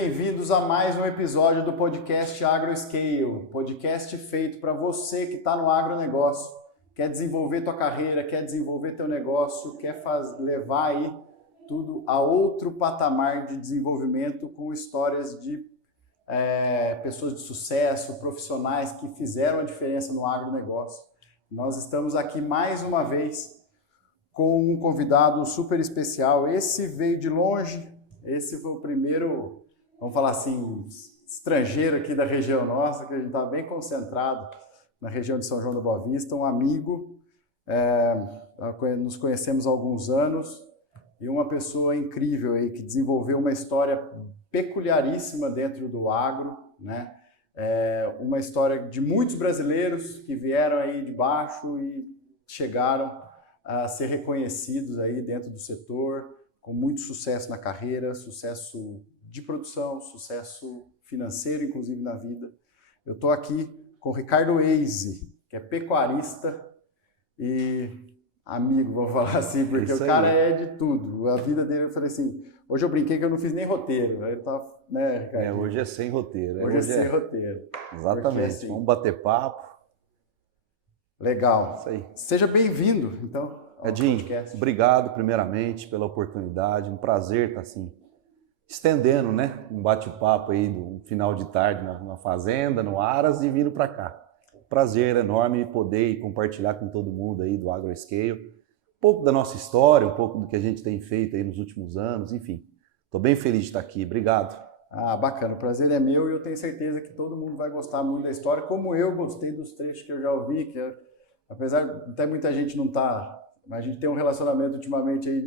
bem-vindos a mais um episódio do podcast AgroScale, podcast feito para você que está no agronegócio, quer desenvolver tua carreira, quer desenvolver teu negócio, quer levar aí tudo a outro patamar de desenvolvimento com histórias de pessoas de sucesso, profissionais que fizeram a diferença no agronegócio. Nós estamos aqui mais uma vez com um convidado super especial. Esse veio de longe, esse foi o primeiro, vamos falar assim, estrangeiro aqui da região nossa, que a gente está bem concentrado na região de São João da Boa Vista, um amigo, nos conhecemos há alguns anos, e uma pessoa incrível aí, que desenvolveu uma história peculiaríssima dentro do agro, né? Uma história de muitos brasileiros que vieram aí de baixo e chegaram a ser reconhecidos aí dentro do setor, com muito sucesso na carreira, sucesso de produção, sucesso financeiro, inclusive na vida. Eu estou aqui com o Ricardo Eise, que é pecuarista e amigo, vou falar assim, porque o cara é de tudo. A vida dele, eu falei assim, hoje eu brinquei que eu não fiz nem roteiro. Aí ele tá, né, Ricardo? Hoje é sem roteiro. Hoje é sem roteiro. Exatamente. Assim, vamos bater papo. Legal. Isso aí. Seja bem-vindo, então, ao Edinho, podcast. Obrigado primeiramente pela oportunidade. Um prazer estar assim, estendendo, né, um bate-papo aí do final de tarde na fazenda, no Aras, e vindo para cá. Prazer enorme poder compartilhar com todo mundo aí do AgroScale um pouco da nossa história, um pouco do que a gente tem feito aí nos últimos anos, enfim. Estou bem feliz de estar aqui. Obrigado. Ah, bacana. O prazer é meu e eu tenho certeza que todo mundo vai gostar muito da história, como eu gostei dos trechos que eu já ouvi, que apesar de até muita gente não tá, a gente tem um relacionamento ultimamente aí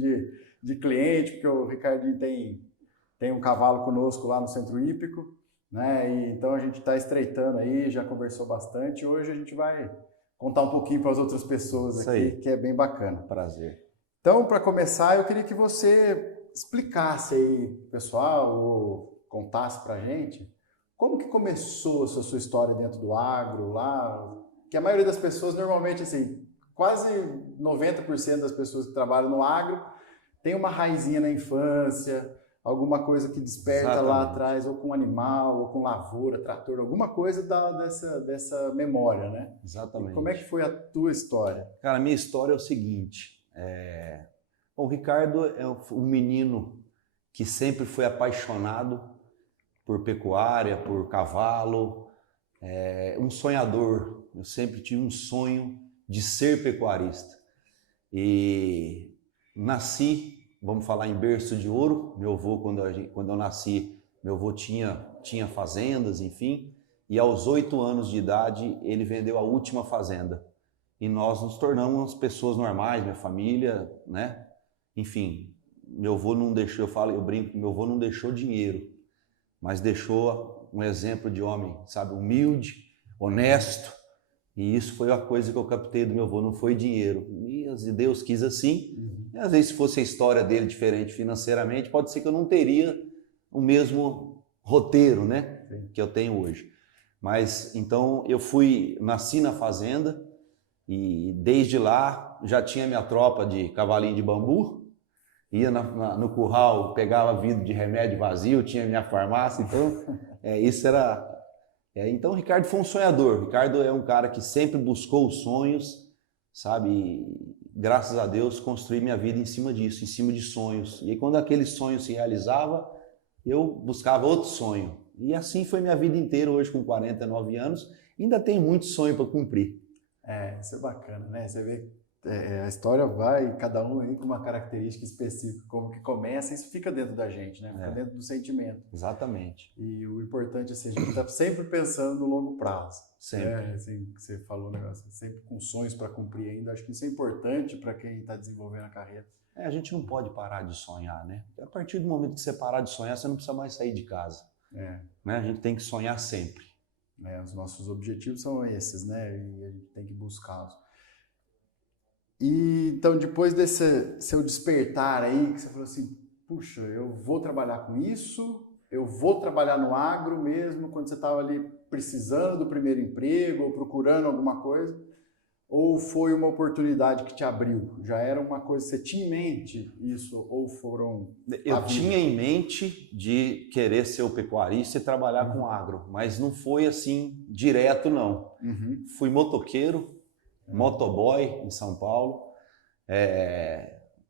de cliente, porque o Ricardinho tem um cavalo conosco lá no Centro Hípico, né? E então a gente está estreitando aí, já conversou bastante. Hoje a gente vai contar um pouquinho para as outras pessoas Isso aqui, aí. que é bem bacana. Prazer. Então, para começar, eu queria que você explicasse aí, pessoal, ou contasse para a gente como que começou essa sua história dentro do agro lá, que a maioria das pessoas, normalmente, assim, quase 90% das pessoas que trabalham no agro tem uma raizinha na infância, alguma coisa que desperta Exatamente. lá atrás, ou com animal, ou com lavoura, trator, alguma coisa dessa memória, né? Exatamente. E como é que foi a tua história? Cara, a minha história é o seguinte, o Ricardo é um menino que sempre foi apaixonado por pecuária, por cavalo, um sonhador. Eu sempre tive um sonho de ser pecuarista. E nasci, vamos falar em berço de ouro. Meu avô, quando eu nasci, meu avô tinha fazendas, enfim, e aos 8 anos de idade ele vendeu a última fazenda. E nós nos tornamos pessoas normais, minha família, né? Enfim, meu avô não deixou, eu brinco, meu avô não deixou dinheiro, mas deixou um exemplo de homem, sabe, humilde, honesto. E isso foi a coisa que eu captei do meu avô, não foi dinheiro. E Deus quis assim. E às vezes, se fosse a história dele diferente financeiramente, pode ser que eu não teria o mesmo roteiro, né, que eu tenho hoje. Mas então eu nasci na fazenda e desde lá já tinha minha tropa de cavalinho de bambu, ia no curral, pegava vidro de remédio vazio, tinha minha farmácia, então isso era... Então o Ricardo foi um sonhador. O Ricardo é um cara que sempre buscou os sonhos, sabe? E, graças a Deus, construí minha vida em cima disso, em cima de sonhos. E aí, quando aquele sonho se realizava, eu buscava outro sonho. E assim foi minha vida inteira, hoje com 49 anos. Ainda tem muito sonho para cumprir. Isso é bacana, né? Você vê, a história vai, cada um aí com uma característica específica, como que começa, isso fica dentro da gente, né? Fica dentro do sentimento. Exatamente. E o importante é assim, a gente está sempre pensando no longo prazo. Sempre. Assim, que você falou, negócio, sempre com sonhos para cumprir ainda. Acho que isso é importante para quem está desenvolvendo a carreira. A gente não pode parar de sonhar, né? A partir do momento que você parar de sonhar, você não precisa mais sair de casa. Né? A gente tem que sonhar sempre. Os nossos objetivos são esses, né? E a gente tem que buscá-los. E então, depois desse seu despertar aí, que você falou assim, puxa, eu vou trabalhar com isso, eu vou trabalhar no agro mesmo, quando você estava ali precisando do primeiro emprego ou procurando alguma coisa, Ou foi uma oportunidade que te abriu? Já era uma coisa, você tinha em mente isso? Ou foram... Eu tinha em mente de querer ser o pecuarista e trabalhar com agro, mas não foi assim direto, não. Fui motoqueiro, motoboy em São Paulo.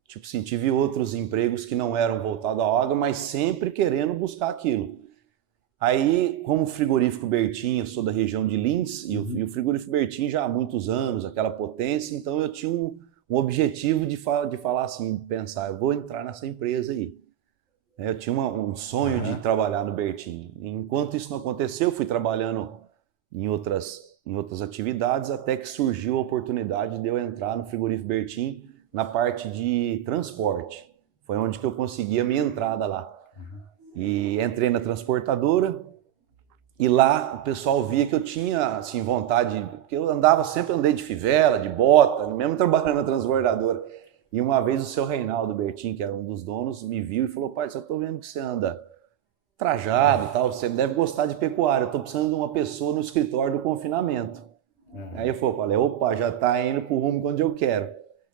Tipo assim, tive outros empregos que não eram voltados ao agro, mas sempre querendo buscar aquilo. Aí, como o frigorífico Bertin, eu sou da região de Lins, e o frigorífico Bertin já há muitos anos, aquela potência, então eu tinha um objetivo de falar assim, pensar, eu vou entrar nessa empresa aí. Eu tinha um sonho de trabalhar no Bertin. Enquanto isso não aconteceu, eu fui trabalhando em outras atividades, até que surgiu a oportunidade de eu entrar no frigorífico Bertin na parte de transporte. Foi onde que eu consegui a minha entrada lá. E entrei na transportadora e lá o pessoal via que eu tinha assim, vontade, porque eu sempre andei de fivela, de bota, mesmo trabalhando na transportadora. E uma vez o seu Reinaldo Bertin, que era um dos donos, me viu e falou: pai, eu tô vendo que você anda trajado e tal, você deve gostar de pecuária, eu tô precisando de uma pessoa no escritório do confinamento. Aí eu falei, opa, já tá indo pro rumo onde eu quero.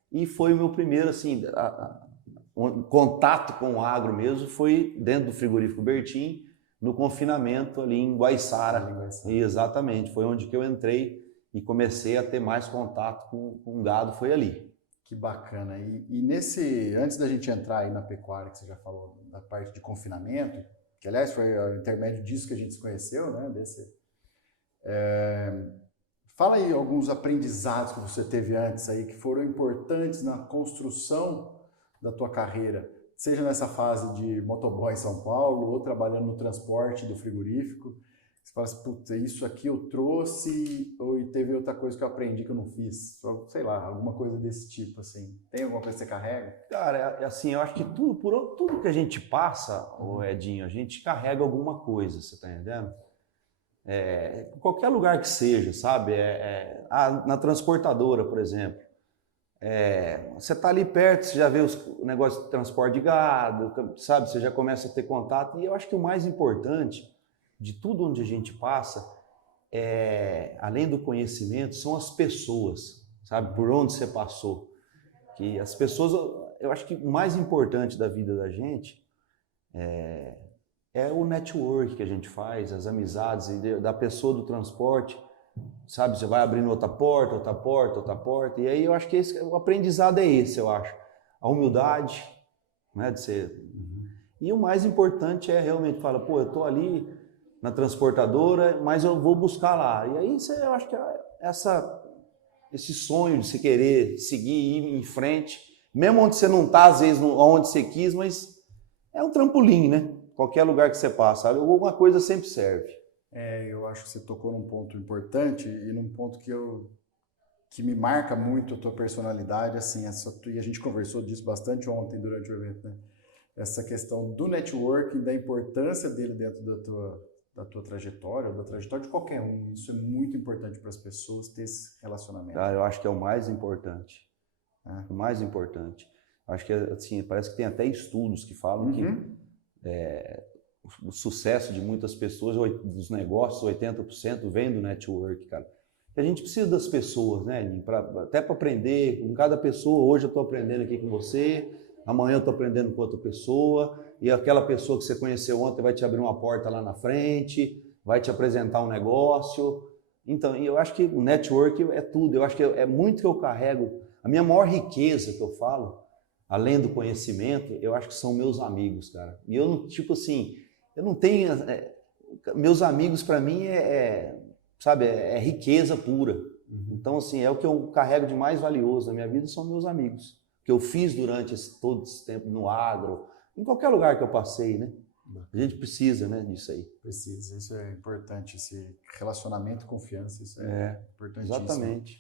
E foi o meu primeiro, assim, um contato com o agro mesmo, foi dentro do frigorífico Bertin, no confinamento ali em Guaiçara. Exatamente, foi onde que eu entrei e comecei a ter mais contato com gado, foi ali. Que bacana. E antes da gente entrar aí na pecuária, que você já falou, da parte de confinamento, que aliás foi o intermédio disso que a gente se conheceu, né? Fala aí alguns aprendizados que você teve antes aí, que foram importantes na construção da tua carreira, seja nessa fase de motoboy em São Paulo, ou trabalhando no transporte do frigorífico. Você fala assim, puta, isso aqui eu trouxe, ou teve outra coisa que eu aprendi que eu não fiz? Sei lá, alguma coisa desse tipo, assim. Tem alguma coisa que você carrega? Cara, assim, eu acho que tudo que a gente passa, Edinho, a gente carrega alguma coisa, você tá entendendo? Qualquer lugar que seja, sabe? Na transportadora, por exemplo. Você tá ali perto, você já vê o negócio de transporte de gado, sabe? Você já começa a ter contato. E eu acho que o mais importante de tudo onde a gente passa, além do conhecimento, são as pessoas, sabe? Por onde você passou. Que as pessoas, eu acho que o mais importante da vida da gente é o network que a gente faz, as amizades da pessoa do transporte, sabe? Você vai abrindo outra porta, outra porta, outra porta, e aí eu acho que o aprendizado é esse, eu acho. A humildade, né, de ser... E o mais importante é realmente falar, pô, eu tô ali na transportadora, mas eu vou buscar lá. E aí eu acho que esse sonho de você querer seguir, ir em frente, mesmo onde você não tá, às vezes, onde você quis, mas é um trampolim, né? Qualquer lugar que você passa, sabe? Alguma coisa sempre serve. Eu acho que você tocou num ponto importante e num ponto que me marca muito a tua personalidade, assim, e a gente conversou disso bastante ontem durante o evento, né? Essa questão do networking, da importância dele dentro da tua trajetória, ou da trajetória de qualquer um. Isso é muito importante para as pessoas, ter esse relacionamento. Eu acho que é o mais importante. O mais importante. Acho que, assim, parece que tem até estudos que falam que o sucesso de muitas pessoas, dos negócios, 80% vem do network, cara. E a gente precisa das pessoas, né? Até para aprender com cada pessoa. Hoje eu estou aprendendo aqui com você, amanhã eu estou aprendendo com outra pessoa, e aquela pessoa que você conheceu ontem vai te abrir uma porta lá na frente, vai te apresentar um negócio. Então, eu acho que o network é tudo. Eu acho que é muito que eu carrego. A minha maior riqueza que eu falo, além do conhecimento, eu acho que são meus amigos, cara. E eu não, tipo assim, eu não tenho... meus amigos, para mim, sabe, é riqueza pura. Então, assim, é o que eu carrego de mais valioso na minha vida, são meus amigos. Que eu fiz durante todo esse tempo no agro, em qualquer lugar que eu passei, né? A gente precisa, né, disso aí. Precisa, isso é importante, esse relacionamento e confiança, isso é importantíssimo. Exatamente.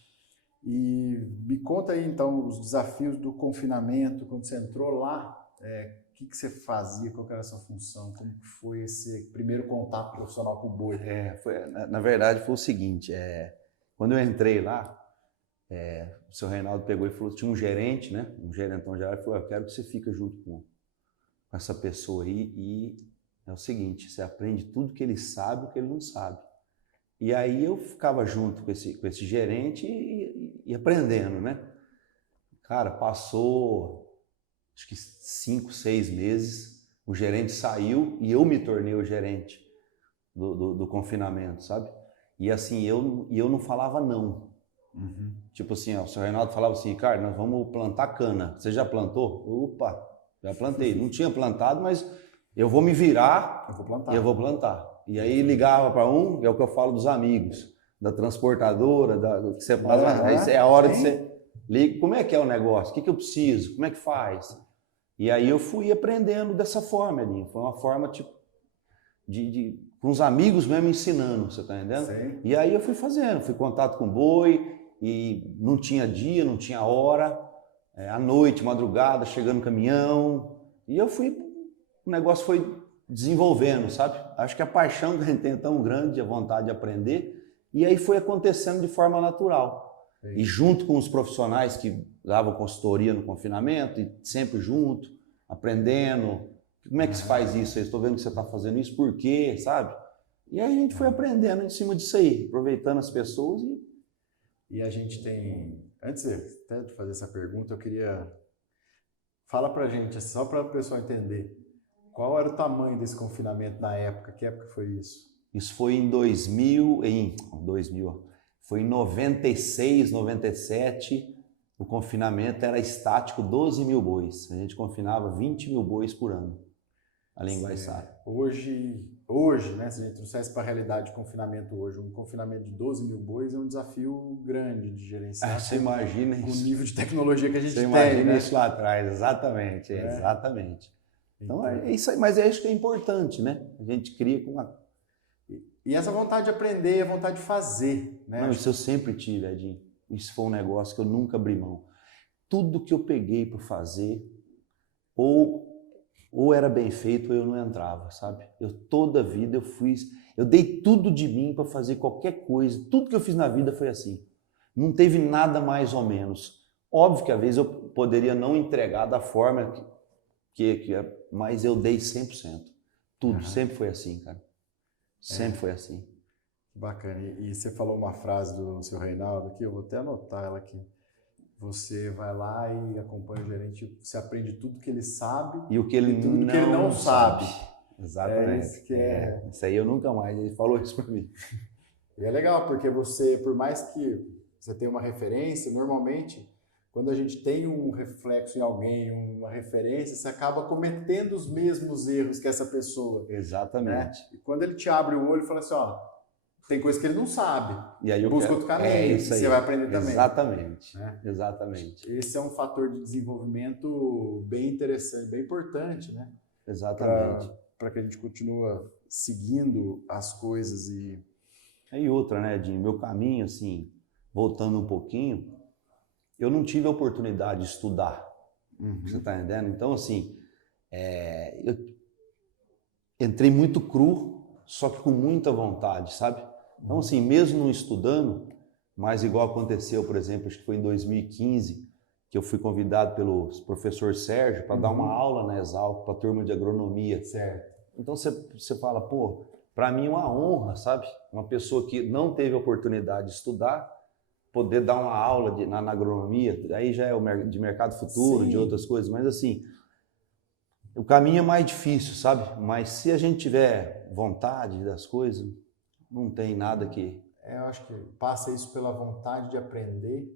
E me conta aí, então, os desafios do confinamento, quando você entrou lá, o que você fazia, qual era a sua função, como foi esse primeiro contato profissional com o boi? Na verdade, foi o seguinte, quando eu entrei lá, o seu Reinaldo pegou e falou, tinha um gerente, né, um gerentão geral, e falou, eu quero que você fique junto com essa pessoa aí, e é o seguinte, você aprende tudo que ele sabe e o que ele não sabe. E aí eu ficava junto com esse gerente e e aprendendo, né? Cara, passou acho que 5, 6 meses, o gerente saiu e eu me tornei o gerente do confinamento, sabe? E assim, eu não falava não. Uhum. Tipo assim, ó, o seu Reinaldo falava assim, cara, nós vamos plantar cana. Você já plantou? Opa, já plantei. Não tinha plantado, mas eu vou me virar, eu vou plantar. E aí ligava para um, é o que eu falo dos amigos, da transportadora, do que você fala, é a hora de você liga, como é que é o negócio? O que eu preciso? Como é que faz? E aí eu fui aprendendo dessa forma ali. Foi uma forma tipo com os amigos mesmo ensinando, você tá entendendo? Sim. E aí eu fui fazendo, fui em contato com boi e não tinha dia, não tinha hora, à noite, madrugada, chegando no caminhão. E eu fui, o negócio foi desenvolvendo, sabe? Acho que a paixão que a gente tem é tão grande, a vontade de aprender, e aí foi acontecendo de forma natural. Sim. E junto com os profissionais que davam consultoria no confinamento, e sempre junto, aprendendo. Como é que se faz isso? Eu estou vendo que você está fazendo isso, por quê, sabe? E aí a gente foi aprendendo em cima disso aí, aproveitando as pessoas E a gente tem... Antes até de fazer essa pergunta, eu queria... Fala pra gente, só para o pessoal entender, qual era o tamanho desse confinamento na época? Que época foi isso? Isso foi em 2000, foi em 96, 97, o confinamento era estático 12 mil bois. A gente confinava 20 mil bois por ano. Ali em Guaiçara. Hoje, né, se a gente trouxesse para a realidade de confinamento hoje, um confinamento de 12 mil bois é um desafio grande de gerenciar. Você imagina com isso. O nível de tecnologia que a gente tem. Você imagina isso lá atrás, exatamente, exatamente. Então é isso aí, mas é isso que é importante, né? A gente cria com uma... E essa vontade de aprender, a vontade de fazer, né? Não, isso eu sempre tive, Edinho. Isso foi um negócio que eu nunca abri mão. Tudo que eu peguei para fazer, ou era bem feito ou eu não entrava, sabe? Toda a vida eu dei tudo de mim para fazer qualquer coisa. Tudo que eu fiz na vida foi assim. Não teve nada mais ou menos. Óbvio que às vezes eu poderia não entregar da forma mas eu dei 100%. Tudo, sempre foi assim, cara. Sempre foi assim. Bacana. E você falou uma frase do seu Reinaldo aqui, eu vou até anotar ela aqui. Você vai lá e acompanha o gerente, você aprende tudo que ele sabe e tudo que ele não sabe. Exatamente. Isso aí eu nunca mais, ele falou isso para mim. E é legal, porque você, por mais que você tenha uma referência, normalmente, quando a gente tem um reflexo em alguém, uma referência, você acaba cometendo os mesmos erros que essa pessoa. Exatamente. Né? E quando ele te abre o olho e fala assim, ó, tem coisa que ele não sabe. E aí busca outro caminho, isso aí. Você vai aprender também. Exatamente. Né? Exatamente. Esse é um fator de desenvolvimento bem interessante, bem importante, né? Exatamente. Para que a gente continue seguindo as coisas e... E outra, né, Edinho? Meu caminho, assim, voltando um pouquinho, eu não tive a oportunidade de estudar. Você tá entendendo? Então, assim, eu entrei muito cru, só que com muita vontade, sabe? Então, assim, mesmo não estudando, mas igual aconteceu, por exemplo, acho que foi em 2015, que eu fui convidado pelo professor Sérgio para dar uma aula na Exalc, para a turma de agronomia. Certo. Então, você fala, pô, para mim é uma honra, sabe? Uma pessoa que não teve a oportunidade de estudar, poder dar uma aula na agronomia, aí já é de mercado futuro, de outras coisas, mas assim, o caminho é mais difícil, sabe? Mas se a gente tiver vontade das coisas, não tem nada que... Eu acho que passa isso pela vontade de aprender,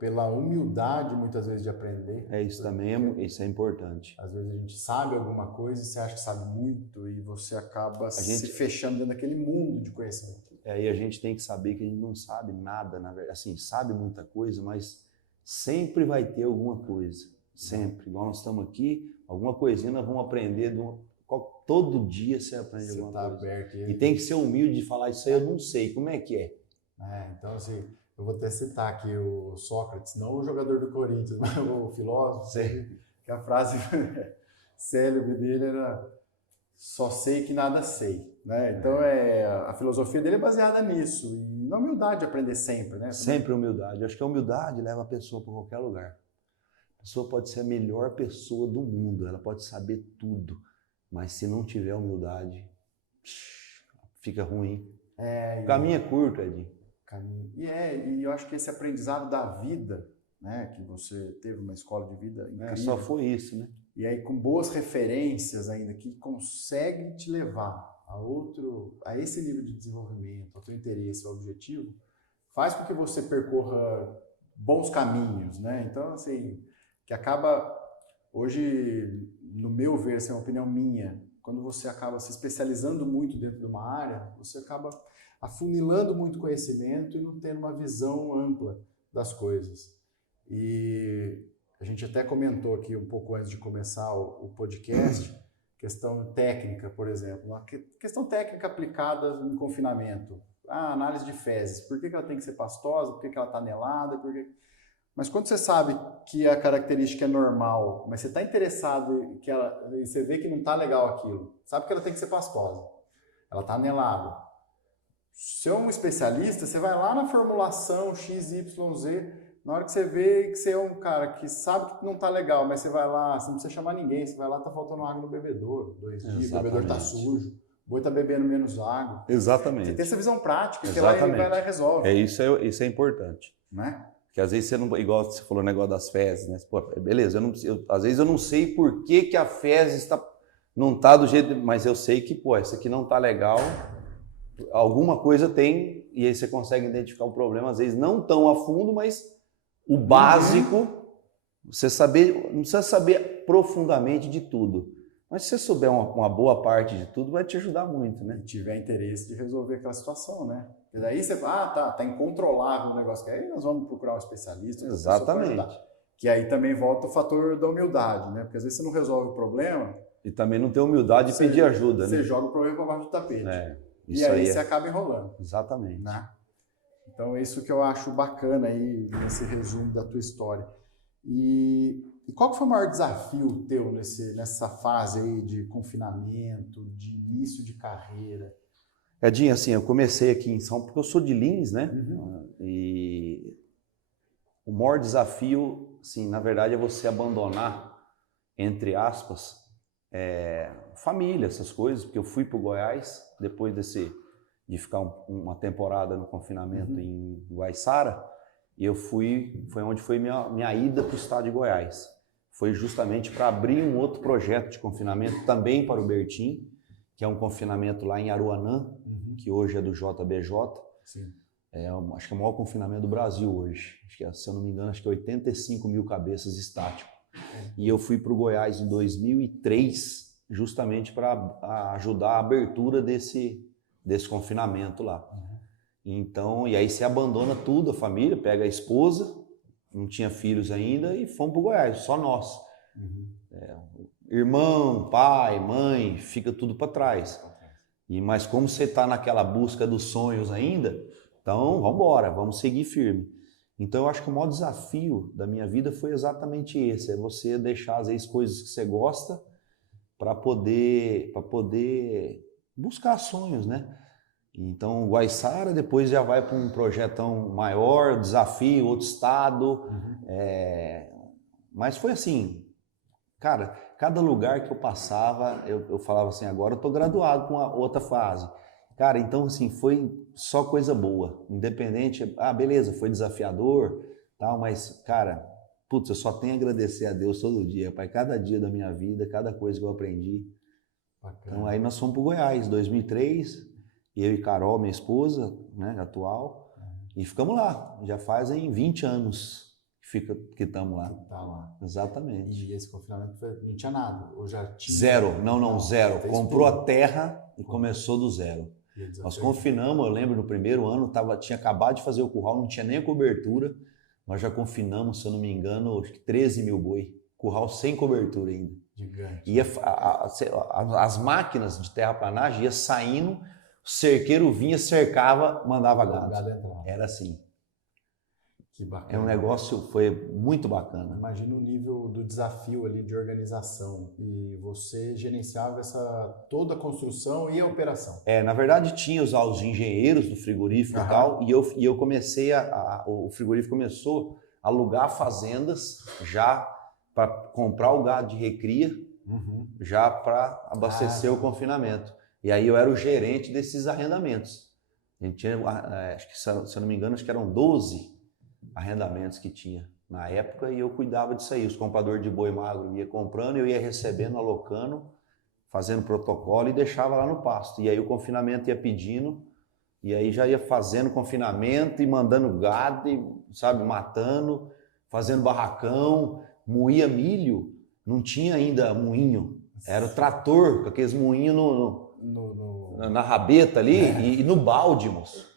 pela humildade, muitas vezes, de aprender. Isso também, isso é importante. Às vezes a gente sabe alguma coisa e você acha que sabe muito e você acaba se fechando dentro daquele mundo de conhecimento. E a gente tem que saber que a gente não sabe nada, na verdade. Assim, sabe muita coisa, mas sempre vai ter alguma coisa. Sempre. Igual nós estamos aqui, alguma coisinha nós vamos aprender. Todo dia você aprende alguma coisa. Aberto, e tem que ser humilde de falar, isso aí eu não sei, como é que é? Então, assim, eu vou até citar aqui o Sócrates, não o jogador do Corinthians, mas o filósofo, que a frase célebre dele era só sei que nada sei. Né? Então, a filosofia dele é baseada nisso, e na humildade de aprender sempre. Né? Sempre humildade. Eu acho que a humildade leva a pessoa para qualquer lugar. A pessoa pode ser a melhor pessoa do mundo, ela pode saber tudo, mas se não tiver humildade, fica ruim. O caminho é curto, Edinho. caminho. E eu acho que esse aprendizado da vida, né, que você teve uma escola de vida incrível. Só foi isso, né? E aí com boas referências ainda, que consegue te levar a esse nível de desenvolvimento, ao teu interesse, ao objetivo, faz com que você percorra bons caminhos, né? Então, assim, que acaba, hoje, no meu ver, essa é uma opinião minha, quando você acaba se especializando muito dentro de uma área, você acaba afunilando muito conhecimento e não tendo uma visão ampla das coisas. E a gente até comentou aqui um pouco antes de começar o podcast, questão técnica, por exemplo, uma questão técnica aplicada em confinamento. Análise de fezes, por que ela tem que ser pastosa, por que ela está anelada, Mas quando você sabe que a característica é normal, mas você está interessado e você vê que não está legal aquilo, sabe que ela tem que ser pastosa, ela está anelada. Se é um especialista, você vai lá na formulação XYZ, na hora que você vê que você é um cara que sabe que não está legal, mas você vai lá, você não precisa chamar ninguém, você vai lá, está faltando água no bebedouro, 2 dias, o bebedouro está sujo, o boi está bebendo menos água. Exatamente. Você tem essa visão prática, que Exatamente. ela vai lá e resolve. Isso é importante. Né? Porque às vezes você não, igual você falou o negócio das fezes, né? Pô, beleza, às vezes eu não sei por que a fezes não está do jeito, mas eu sei que, pô, isso aqui não está legal, alguma coisa tem, e aí você consegue identificar o problema, às vezes não tão a fundo, mas o básico, você não precisa saber profundamente de tudo. Mas se você souber uma boa parte de tudo, vai te ajudar muito, né? E tiver interesse de resolver aquela situação, né? E daí você tá incontrolável o negócio, que aí nós vamos procurar um especialista. Exatamente. Que aí também volta o fator da humildade, né? Porque às vezes você não resolve o problema. E também não tem humildade de pedir ajuda, você né? Você joga o problema para baixo do tapete. Isso e aí você acaba enrolando. Exatamente. Né? Então é isso que eu acho bacana aí nesse resumo da tua história. E qual que foi o maior desafio teu nessa fase aí de confinamento, de início de carreira? Edinho, assim, eu comecei aqui em São Paulo, porque eu sou de Lins, né? E o maior desafio, assim, na verdade, é você abandonar, entre aspas, família, essas coisas, porque eu fui para o Goiás, depois de ficar uma temporada no confinamento em Guaiçara, e foi onde foi minha ida para o estado de Goiás. Foi justamente para abrir um outro projeto de confinamento também para o Bertim, que é um confinamento lá em Aruanã, que hoje é do JBJ. Sim. Acho que é o maior confinamento do Brasil hoje. Acho que, se eu não me engano, acho que é 85 mil cabeças estático. E eu fui para o Goiás em 2003, justamente para ajudar a abertura desse confinamento lá. Então, e aí você abandona tudo, a família, pega a esposa, não tinha filhos ainda, e fomos para o Goiás, só nós. Irmão, pai, mãe, fica tudo para trás. Mas como você está naquela busca dos sonhos ainda, então vamos embora, vamos seguir firme. Então eu acho que o maior desafio da minha vida foi exatamente esse, é você deixar às vezes coisas que você gosta para poder buscar sonhos, né? Então, Guaiçara depois já vai para um projetão maior, desafio, outro estado. Mas foi assim, cara, cada lugar que eu passava, eu falava assim, agora eu estou graduado com a outra fase. Cara, então assim, foi só coisa boa, independente, beleza, foi desafiador, tal, mas, cara, putz, eu só tenho a agradecer a Deus todo dia, pai, cada dia da minha vida, cada coisa que eu aprendi. Bacana. Então aí nós fomos para o Goiás, 2003, eu e Carol, minha esposa, né, atual, e ficamos lá, já fazem 20 anos que estamos lá. Tá lá. Exatamente. E esse confinamento não tinha nada? Ou já tinha? Zero, não, zero. Comprou a terra e começou do zero. Nós confinamos, eu lembro, no primeiro ano, tinha acabado de fazer o curral, não tinha nem a cobertura. Nós já confinamos, se eu não me engano, acho que 13 mil boi. Curral sem cobertura ainda. Gigante. As máquinas de terraplanagem iam saindo, o cerqueiro vinha, cercava, mandava gado. Era assim. Que bacana. Um negócio, foi muito bacana. Imagina o nível do desafio ali de organização. E você gerenciava toda a construção e a operação. Na verdade tinha os engenheiros do frigorífico e tal, e eu comecei o frigorífico começou a alugar fazendas já para comprar o gado de recria, já para abastecer o confinamento. E aí eu era o gerente desses arrendamentos. A gente tinha, acho que, se eu não me engano, acho que eram 12 arrendamentos que tinha na época e eu cuidava disso aí. Os compradores de boi magro ia comprando, eu ia recebendo, alocando, fazendo protocolo e deixava lá no pasto. E aí o confinamento ia pedindo, e aí já ia fazendo confinamento e mandando gado, e, sabe, matando, fazendo barracão, moía milho, não tinha ainda moinho, era o trator com aqueles moinhos na rabeta ali e no balde, moço.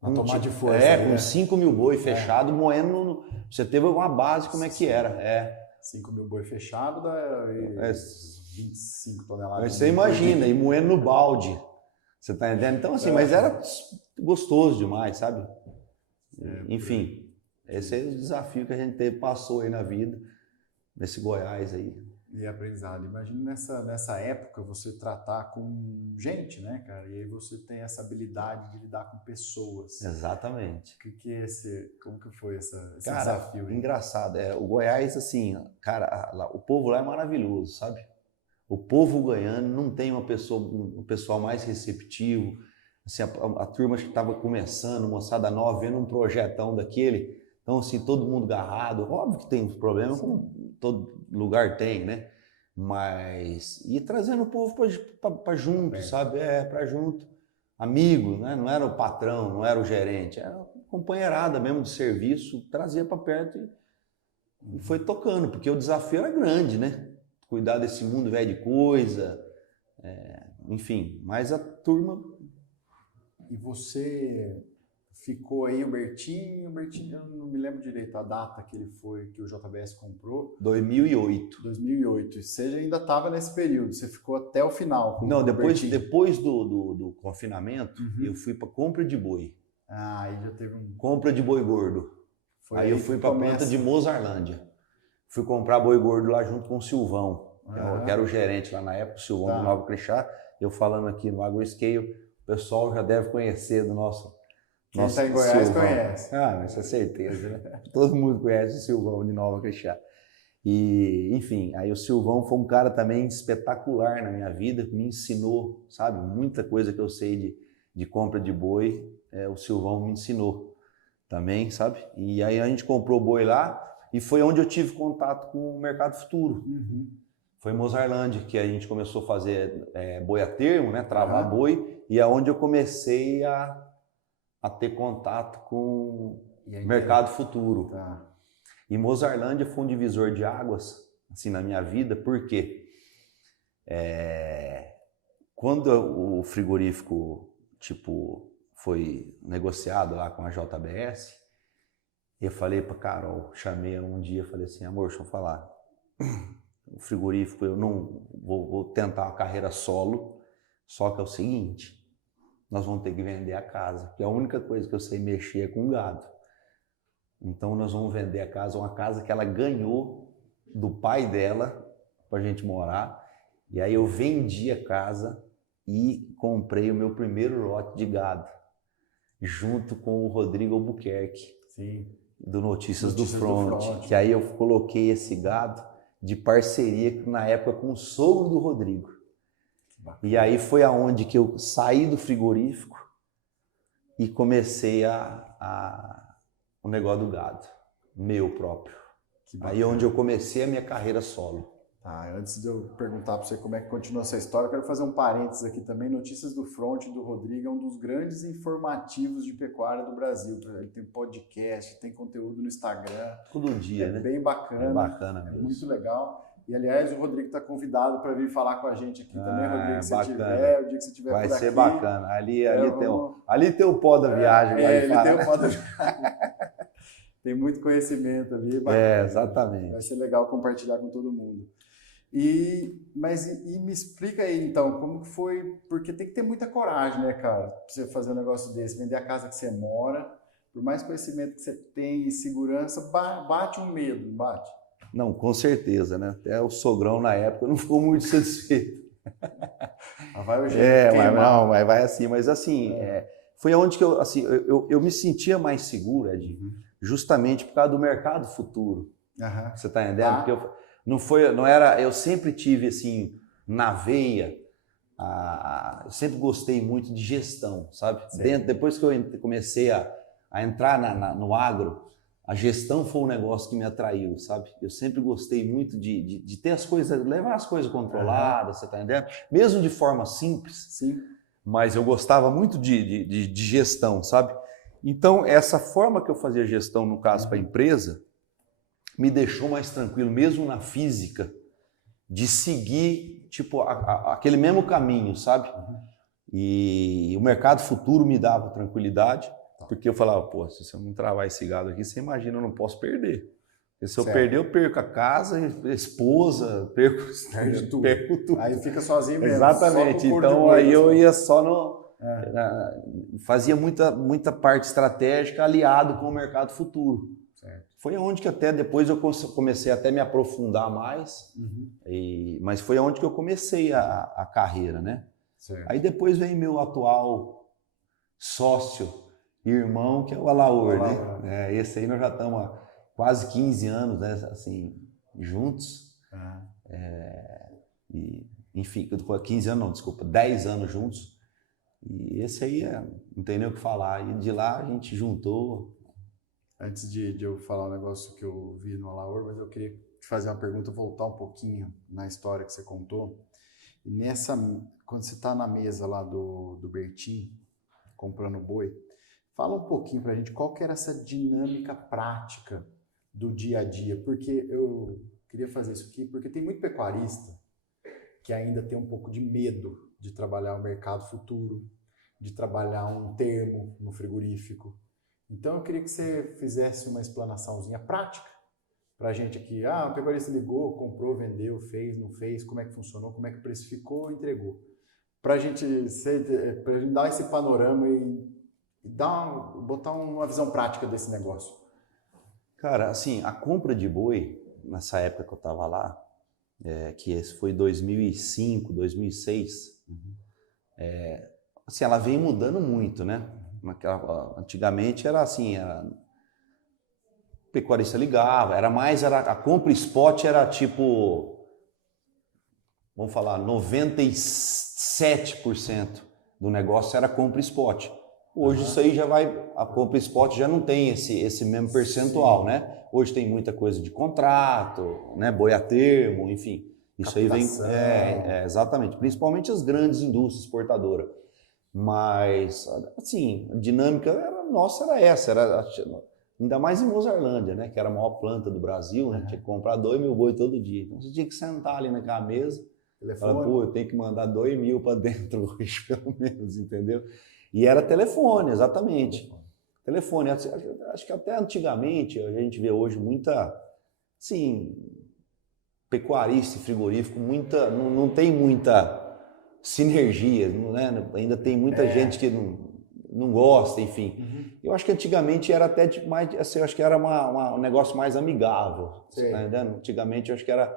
Uma tomada de força. Com 5 mil boi fechado, moendo. Você teve uma base, como é que era? 5 mil boi fechado dá 25 toneladas. Você imagina, e moendo no balde. Você tá entendendo? Então, assim, mas era gostoso demais, sabe? Enfim, esse é o desafio que a gente passou aí na vida, nesse Goiás aí. E aprendizado. Imagina nessa época você tratar com gente, né, cara? E aí você tem essa habilidade de lidar com pessoas. Exatamente. Como que foi esse cara, desafio? Engraçado. O Goiás, assim, cara, o povo lá é maravilhoso, sabe? O povo goiano não tem um pessoal mais receptivo. Assim, a turma que estava começando, moçada nova, vendo um projetão daquele. Então, assim, todo mundo agarrado. Óbvio que tem problema, como todo lugar tem, né? Mas... E trazendo o povo para junto, sabe? Para junto. Amigo, né? Não era o patrão, não era o gerente. Era a companheirada mesmo de serviço. Trazia para perto e foi tocando. Porque o desafio era grande, né? Cuidar desse mundo velho de coisa. Enfim, mas a turma... E você... Ficou aí o Bertinho, eu não me lembro direito a data que ele foi, que o JBS comprou. 2008. 2008. Você ainda estava nesse período, você ficou até o final. Não, depois do confinamento, eu fui para compra de boi. Aí já teve compra de boi gordo. Aí eu fui para a planta de Mozarlândia. Fui comprar boi gordo lá junto com o Silvão, que era o gerente lá na época, o Silvão do Nova Crixá. Eu falando aqui no AgroScale, o pessoal já deve conhecer do nosso... Quem está em Goiás conhece. Isso é certeza, né? Todo mundo conhece o Silvão de Nova Crixá. E, enfim, aí o Silvão foi um cara também espetacular na minha vida, me ensinou, sabe? Muita coisa que eu sei de compra de boi, o Silvão me ensinou também, sabe? E aí a gente comprou boi lá e foi onde eu tive contato com o mercado futuro. Foi em Mozarlândia que a gente começou a fazer boi a termo, né? Travar boi, e é onde eu comecei a ter contato com o mercado futuro. E Mozarlândia foi um divisor de águas assim, na minha vida, porque quando o frigorífico foi negociado lá com a JBS, eu falei para Carol, chamei um dia, falei assim, amor, deixa eu falar, o frigorífico, eu não vou tentar uma carreira solo, só que é o seguinte, nós vamos ter que vender a casa, porque a única coisa que eu sei mexer é com gado. Então nós vamos vender a casa, uma casa que ela ganhou do pai dela para a gente morar. E aí eu vendi a casa e comprei o meu primeiro lote de gado, junto com o Rodrigo Albuquerque, do Notícias do Front. Que aí eu coloquei esse gado de parceria na época com o sogro do Rodrigo. E aí foi aonde que eu saí do frigorífico e comecei o negócio do gado, meu próprio. Aí onde eu comecei a minha carreira solo. Antes de eu perguntar para você como é que continua essa história, eu quero fazer um parênteses aqui também. Notícias do Front, do Rodrigo, é um dos grandes informativos de pecuária do Brasil. Ele tem podcast, tem conteúdo no Instagram. Todo dia, né? Bem bacana. É bacana mesmo. Muito legal. E, aliás, o Rodrigo está convidado para vir falar com a gente aqui também, Rodrigo, se você tiver, o dia que você estiver por aqui. Vai ser bacana. Ali tem o pó da viagem. Ele tem o pó da viagem. Tem muito conhecimento ali. Bacana, exatamente. Vai ser legal compartilhar com todo mundo. Mas me explica aí, então, como que foi, porque tem que ter muita coragem, né, cara, pra você fazer um negócio desse, vender a casa que você mora, por mais conhecimento que você tem e segurança, bate um medo, não bate? Não, com certeza, né? Até o sogrão na época não ficou muito satisfeito. Vai o jeito mas vai assim. Mas assim, foi onde que eu me sentia mais seguro, Ed, justamente por causa do mercado futuro. Você tá entendendo? Porque eu sempre tive assim, na veia, eu sempre gostei muito de gestão, sabe? Sim. Depois que eu comecei a entrar no agro, a gestão foi um negócio que me atraiu, sabe? Eu sempre gostei muito de ter as coisas, levar as coisas controladas, você tá entendendo? Mesmo de forma simples, Sim. mas eu gostava muito de gestão, sabe? Então, essa forma que eu fazia gestão, no caso, para a empresa, me deixou mais tranquilo, mesmo na física, de seguir, tipo, aquele mesmo caminho, sabe? E o mercado futuro me dava tranquilidade, porque eu falava, pô, se você não travar esse gado aqui, você imagina, eu não posso perder. Porque se eu perder, eu perco a casa, a esposa, perco tudo. Aí fica sozinho mesmo. Exatamente. Então aí eu ia só fazia muita parte estratégica aliado com o mercado futuro. Certo. Foi onde que até depois eu comecei até me aprofundar mais, mas foi onde que eu comecei a carreira, né? Certo. Aí depois vem meu atual sócio, irmão, que é o Alaor, né? Esse aí nós já estamos há quase 15 anos, né? Assim, juntos. Enfim, 15 anos não, desculpa, 10 anos juntos. E esse aí não tem nem o que falar. E de lá a gente juntou. Antes de eu falar um negócio que eu vi no Alaor, mas eu queria te fazer uma pergunta, voltar um pouquinho na história que você contou. E quando você está na mesa lá do Bertin, comprando boi, fala um pouquinho pra gente qual que era essa dinâmica prática do dia a dia, porque eu queria fazer isso aqui, porque tem muito pecuarista que ainda tem um pouco de medo de trabalhar o mercado futuro, de trabalhar um termo no frigorífico. Então eu queria que você fizesse uma explanaçãozinha prática pra gente aqui. O pecuarista ligou, comprou, vendeu, fez, não fez, como é que funcionou, como é que precificou, entregou. Pra gente dar esse panorama e botar uma visão prática desse negócio. Cara, assim, a compra de boi, nessa época que eu estava lá, que esse foi 2005, 2006, assim, ela veio mudando muito, né? Antigamente era assim, o pecuarista ligava, a compra spot era tipo, vamos falar, 97% do negócio era compra spot. Hoje isso aí a compra spot já não tem esse mesmo percentual, né? Hoje tem muita coisa de contrato, né? Boi a termo, enfim. Isso aí vem, exatamente, principalmente as grandes indústrias exportadoras. Mas, assim, a dinâmica nossa era essa, ainda mais em Mozarlândia, né? Que era a maior planta do Brasil, né? Tinha que comprar 2.000 boi todo dia. Então você tinha que sentar ali naquela mesa, falar, pô, eu tenho que mandar 2.000 para dentro hoje, pelo menos, entendeu? E era telefone, exatamente. Telefone. Acho que até antigamente, a gente vê hoje muita, assim, pecuarista e frigorífico, não tem muita sinergia, né? Ainda tem muita gente que não gosta, enfim. Eu acho que antigamente era até mais, assim, eu acho que era um negócio mais amigável, você tá entendendo? Antigamente eu acho que era,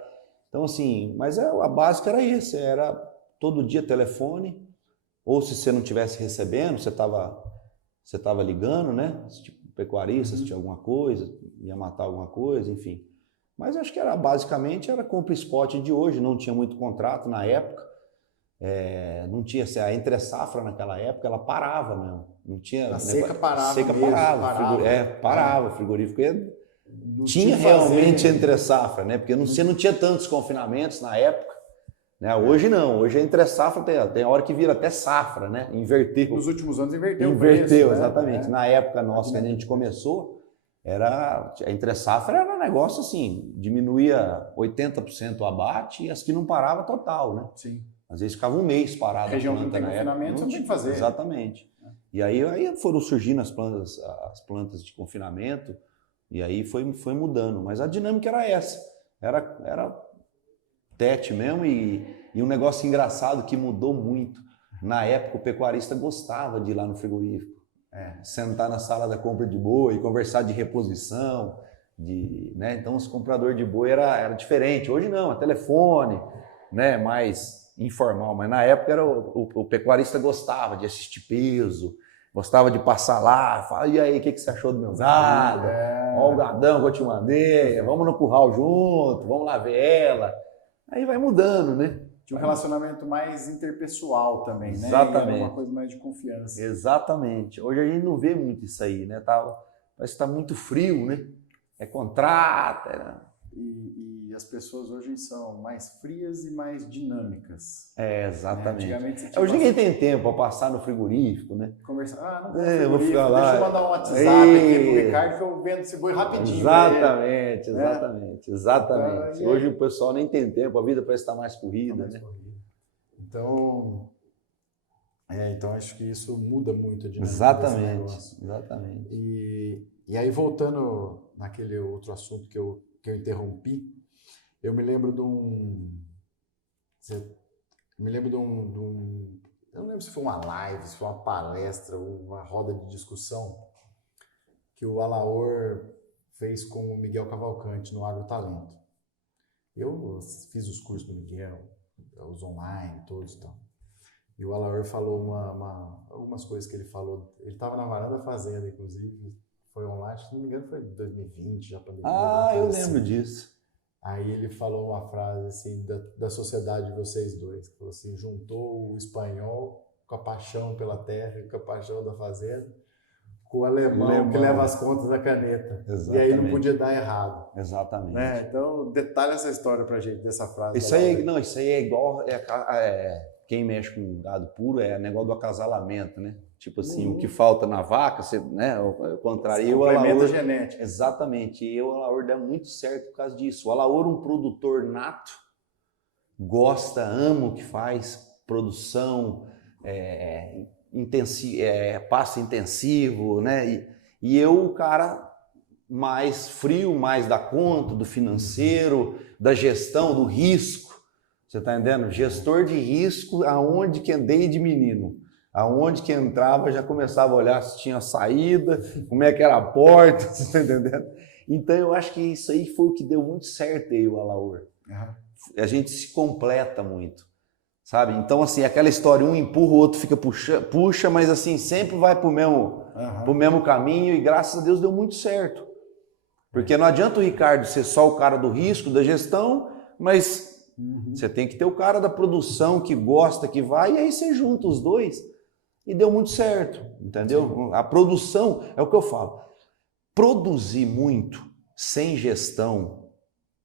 então assim, mas a básica era isso, era todo dia telefone, ou se você não estivesse recebendo, você estava ligando, né? Tipo, pecuarista, se tinha alguma coisa, ia matar alguma coisa, enfim. Mas acho que basicamente era compra spot de hoje, não tinha muito contrato na época. Não tinha, a entre-safra naquela época, ela parava mesmo. Não tinha. A seca parava. Seca mesmo, parava. O frigorífico tinha realmente entre-safra, né? Porque você não tinha tantos confinamentos na época. Né? Hoje não, hoje a entre-safra tem hora que vira até safra, né? Inverteu. Nos últimos anos inverteu. Inverteu, exatamente. Né? Na época nossa, quando a gente começou, a entre-safra era um negócio assim, diminuía 80% o abate e as que não parava total, né? Sim. Às vezes ficava um mês parado. Região que não tem confinamento, não tem que fazer. Exatamente. E aí foram surgindo as plantas de confinamento, e aí foi mudando. Mas a dinâmica era essa. Era tete mesmo, e um negócio engraçado que mudou muito. Na época, o pecuarista gostava de ir lá no frigorífico. Sentar na sala da compra de boi, conversar de reposição, né? Então, os compradores de boi era diferente. Hoje não, é telefone, né? Mais informal, mas na época o pecuarista gostava de assistir peso, gostava de passar lá, falar, e aí, o que você achou do meu gado? Olha o gadão que eu te mandei, vamos no curral junto, vamos lá ver ela. Aí vai mudando, né? de um relacionamento mais interpessoal também, né? Exatamente. Uma coisa mais de confiança. Exatamente. Hoje a gente não vê muito isso aí, né? Parece que tá muito frio, né? É contrato. E as pessoas hoje são mais frias e mais dinâmicas. Exatamente. Né? Antigamente você tinha Hoje ninguém tem tempo para passar no frigorífico, né? Conversar, não vou ficar lá. Deixa eu mandar um WhatsApp aqui pro Ricardo que eu vendo esse boi rapidinho. Exatamente. Então, hoje o pessoal nem tem tempo, a vida parece estar mais corrida, né? Então, acho que isso muda muito a dinâmica desse negócio. Exatamente. E aí, voltando naquele outro assunto que eu interrompi, eu me lembro de um... Eu não lembro se foi uma live, se foi uma palestra, uma roda de discussão que o Alaor fez com o Miguel Cavalcante no Agrotalento. Eu fiz os cursos do Miguel, os online, todos e tal. E o Alaor falou algumas coisas que ele falou. Ele estava na varanda da fazenda, inclusive, foi online, se não me engano foi em 2020, já pandemia. Eu lembro disso. Aí ele falou uma frase assim da sociedade de vocês dois, que falou assim, juntou o espanhol com a paixão pela terra, com a paixão da fazenda, com o alemão que leva as contas da caneta. Exatamente. E aí não podia dar errado. Exatamente. Né? Então, detalhe essa história pra gente, dessa frase. Isso aí é igual, quem mexe com gado puro é negócio do acasalamento, né? Tipo assim, o que falta na vaca, né? O contrário. Complementa genética. Exatamente. E o Alaor dá muito certo por causa disso. O Alaor, um produtor nato, gosta, ama o que faz, produção, pasto intensivo, né? E eu, o cara mais frio, mais da conta, do financeiro, da gestão, do risco. Você tá entendendo? Gestor de risco, aonde que andei de menino. Aonde que entrava, já começava a olhar se tinha saída, como é que era a porta, você está entendendo? Então, eu acho que isso aí foi o que deu muito certo aí, o Alaor. A gente se completa muito, sabe? Então, assim, aquela história, um empurra, o outro fica puxa, mas assim, sempre vai pro mesmo caminho e graças a Deus deu muito certo. Porque não adianta o Ricardo ser só o cara do risco, da gestão, mas você tem que ter o cara da produção que gosta, que vai, e aí você junta os dois. E deu muito certo, entendeu? Sim. A produção, é o que eu falo, produzir muito sem gestão,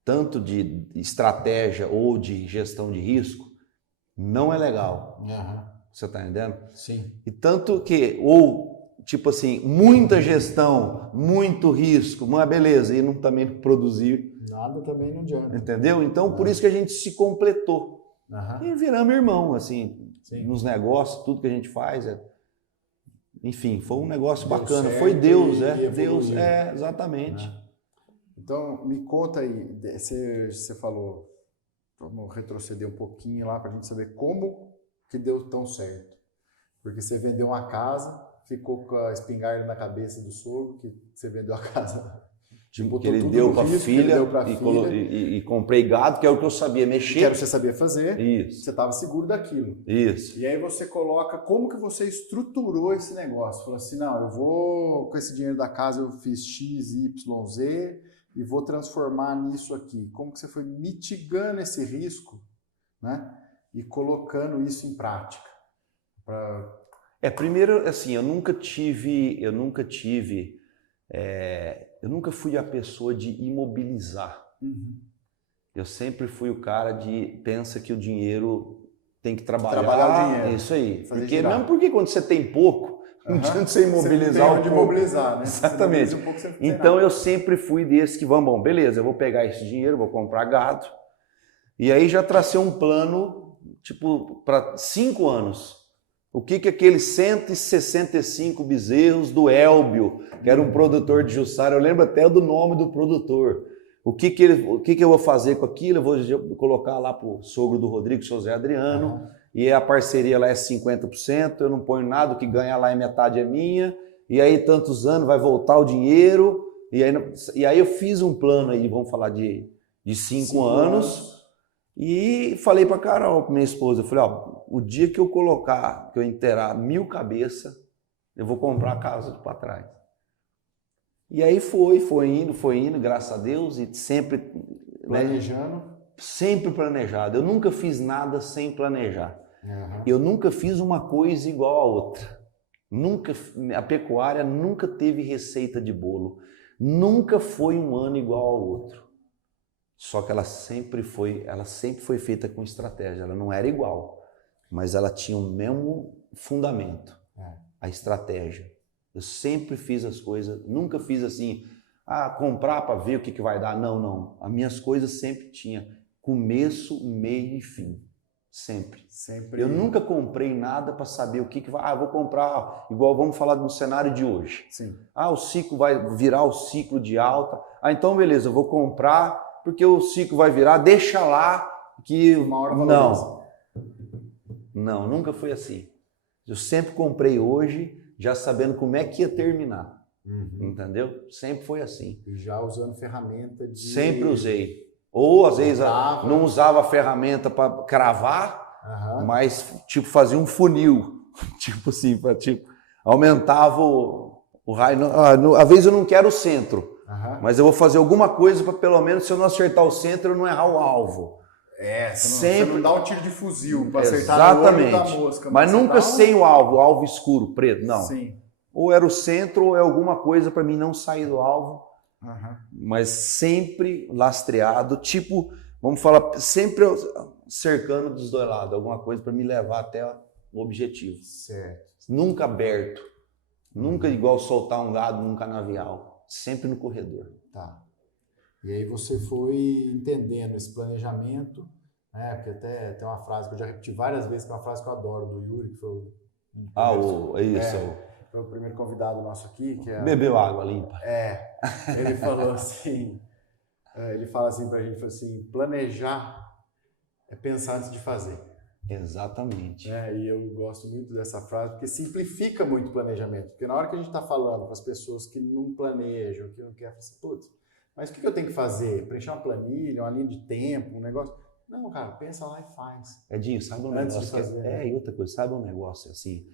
tanto de estratégia ou de gestão de risco, não é legal. Você tá entendendo? Sim. E tanto que, ou tipo assim, muita gestão, muito risco, mas beleza, e não também produzir. Nada também não adianta. Entendeu? Então, por isso que a gente se completou. E viramos irmão, assim. Sim. Nos negócios, tudo que a gente faz. Enfim, foi um negócio bacana. Foi Deus, Deus, exatamente. Então, me conta aí, você falou, vamos retroceder um pouquinho lá para a gente saber como que deu tão certo. Porque você vendeu uma casa, ficou com a espingarda na cabeça do sogro, que você vendeu a casa... Tipo, que ele deu para a filha e comprei gado, que é o que eu sabia mexer. Que era o que você sabia fazer. Isso. Você estava seguro daquilo. Isso. E aí você coloca, como que você estruturou esse negócio? Falou assim, não, eu vou, com esse dinheiro da casa eu fiz X, Y, Z e vou transformar nisso aqui. Como que você foi mitigando esse risco, né? E colocando isso em prática? Primeiro, assim, eu nunca fui a pessoa de imobilizar. Eu sempre fui o cara de pensa que o dinheiro tem que trabalhar o dinheiro. Isso aí. Porque quando você tem pouco, não adianta você imobilizar o pouco. Imobilizar, né? Exatamente. Então eu sempre fui desse que bom, beleza, eu vou pegar esse dinheiro, vou comprar gado. E aí já tracei um plano, tipo, para 5 anos. O que aqueles 165 bezerros do Elbio, que era um produtor de Jussara, eu lembro até do nome do produtor. O que eu vou fazer com aquilo? Eu vou colocar lá para o sogro do Rodrigo, José Adriano, e a parceria lá é 50%, eu não ponho nada, o que ganha lá é metade é minha, e aí tantos anos vai voltar o dinheiro, e aí eu fiz um plano aí, vamos falar de 5 anos. E falei pra Carol, minha esposa, eu falei, o dia que eu enterrar 1000 cabeças, eu vou comprar a casa para trás. E aí foi indo, graças a Deus, e sempre... Planejando. sempre planejado. Eu nunca fiz nada sem planejar. Uhum. Eu nunca fiz uma coisa igual a outra. A pecuária nunca teve receita de bolo. Nunca foi um ano igual ao outro. Só que ela sempre foi feita com estratégia. Ela não era igual, mas ela tinha o mesmo fundamento, a estratégia. Eu sempre fiz as coisas, nunca fiz assim, comprar para ver o que vai dar. Não. As minhas coisas sempre tinha começo, meio e fim. Sempre. Eu nunca comprei nada para saber o que vai. Vou comprar, igual vamos falar no cenário de hoje. Sim. O ciclo vai virar o ciclo de alta. Então beleza, eu vou comprar porque o ciclo vai virar, deixa lá que... Uma hora valoriza. Não, nunca foi assim. Eu sempre comprei hoje, já sabendo como é que ia terminar. Entendeu? Sempre foi assim. E já usando ferramenta de... Sempre usei. Ou às vezes não usava a ferramenta para cravar, mas tipo fazia um funil. Tipo assim, aumentava o raio. Às vezes eu não quero o centro. Mas eu vou fazer alguma coisa para pelo menos, se eu não acertar o centro, eu não errar o alvo. Você não dá um tiro de fuzil para acertar exatamente. O olho da mosca. Mas nunca sem o alvo escuro, preto, não. Sim. Ou era o centro ou é alguma coisa para mim não sair do alvo. Mas sempre lastreado, tipo, vamos falar, sempre cercando dos dois lados, alguma coisa para me levar até o objetivo. Certo. Nunca aberto, nunca igual soltar um gado num canavial, sempre no corredor. Tá. E aí você foi entendendo esse planejamento, né? Porque até tem uma frase que eu já repeti várias vezes, que é uma frase que eu adoro, do Yuri, que foi foi o primeiro convidado nosso aqui. Que bebeu água limpa. Ele falou assim, ele fala assim pra gente, planejar é pensar antes de fazer. Exatamente. E eu gosto muito dessa frase, porque simplifica muito o planejamento. Porque na hora que a gente está falando com as pessoas que não planejam, que não querem, putz, mas o que eu tenho que fazer? Preencher uma planilha, uma linha de tempo, um negócio? Não, cara, pensa lá e faz. Edinho, sabe um negócio? E outra coisa, sabe um negócio assim?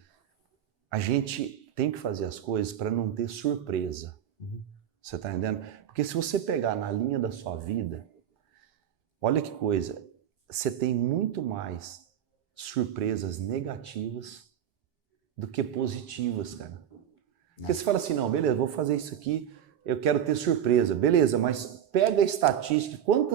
A gente tem que fazer as coisas para não ter surpresa. Você está entendendo? Porque se você pegar na linha da sua vida, olha que coisa, você tem muito mais surpresas negativas do que positivas, cara. Porque você fala assim, não, beleza, vou fazer isso aqui, eu quero ter surpresa. Beleza, mas pega a estatística, o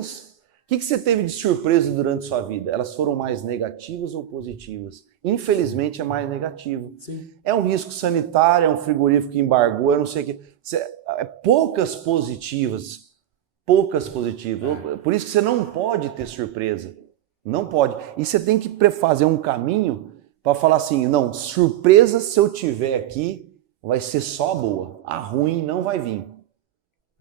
que você teve de surpresa durante a sua vida? Elas foram mais negativas ou positivas? Infelizmente é mais negativo. Sim. É um risco sanitário, é um frigorífico que embargou, eu não sei o que. Poucas positivas. Por isso que você não pode ter surpresa. Não pode. E você tem que fazer um caminho para falar assim, não, surpresa se eu tiver aqui vai ser só boa. A ruim não vai vir.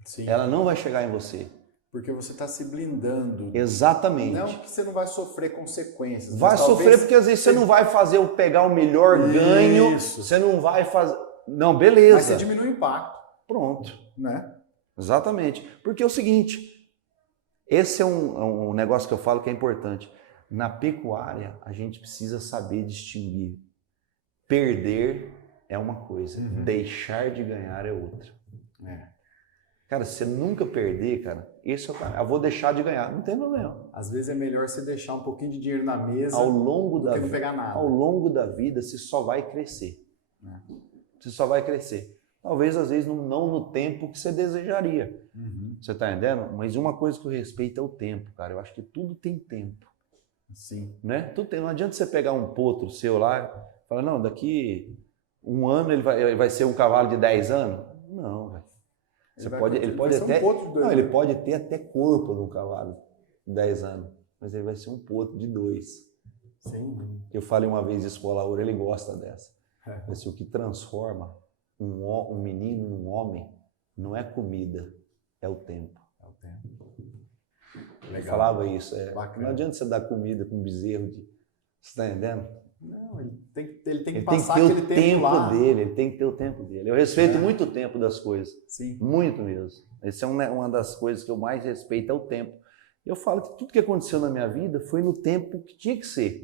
Sim. Ela não vai chegar em você. Porque você está se blindando. Exatamente. Não que você não vai sofrer consequências. Vai sofrer porque às vezes você não vai pegar o melhor ganho. Você não vai fazer... Não, beleza. Mas você diminui o impacto. Pronto. Né? Exatamente. Porque é o seguinte, esse é um negócio que eu falo que é importante. Na pecuária, a gente precisa saber distinguir. Perder é uma coisa, deixar de ganhar é outra. Cara, se você nunca perder, cara, esse é o caminho. Eu vou deixar de ganhar, não tem problema. Às vezes é melhor você deixar um pouquinho de dinheiro na mesa do que não pegar nada. Ao longo da vida, você só vai crescer. Você só vai crescer. Talvez, às vezes, não no tempo que você desejaria. Você tá entendendo? Mas uma coisa que eu respeito é o tempo, cara. Eu acho que tudo tem tempo. Sim. Né? Tudo tem. Não adianta você pegar um potro seu lá e falar, não, daqui um ano ele vai ser um cavalo de 10 anos. Não, velho. Ele pode ter até corpo de um cavalo de 10 anos, mas ele vai ser um potro de 2. Sim. Eu falei uma vez isso para o Laura, ele gosta dessa. Assim, o que transforma um menino num homem não é comida, é o tempo. Ele falava isso. Não adianta você dar comida com um bezerro de... Você está entendendo? Não, ele tem que passar aquele tempo lá. Ele tem que ter o tempo dele. Eu respeito muito o tempo das coisas. Sim. Muito mesmo. Essa é uma das coisas que eu mais respeito, é o tempo. Eu falo que tudo que aconteceu na minha vida foi no tempo que tinha que ser.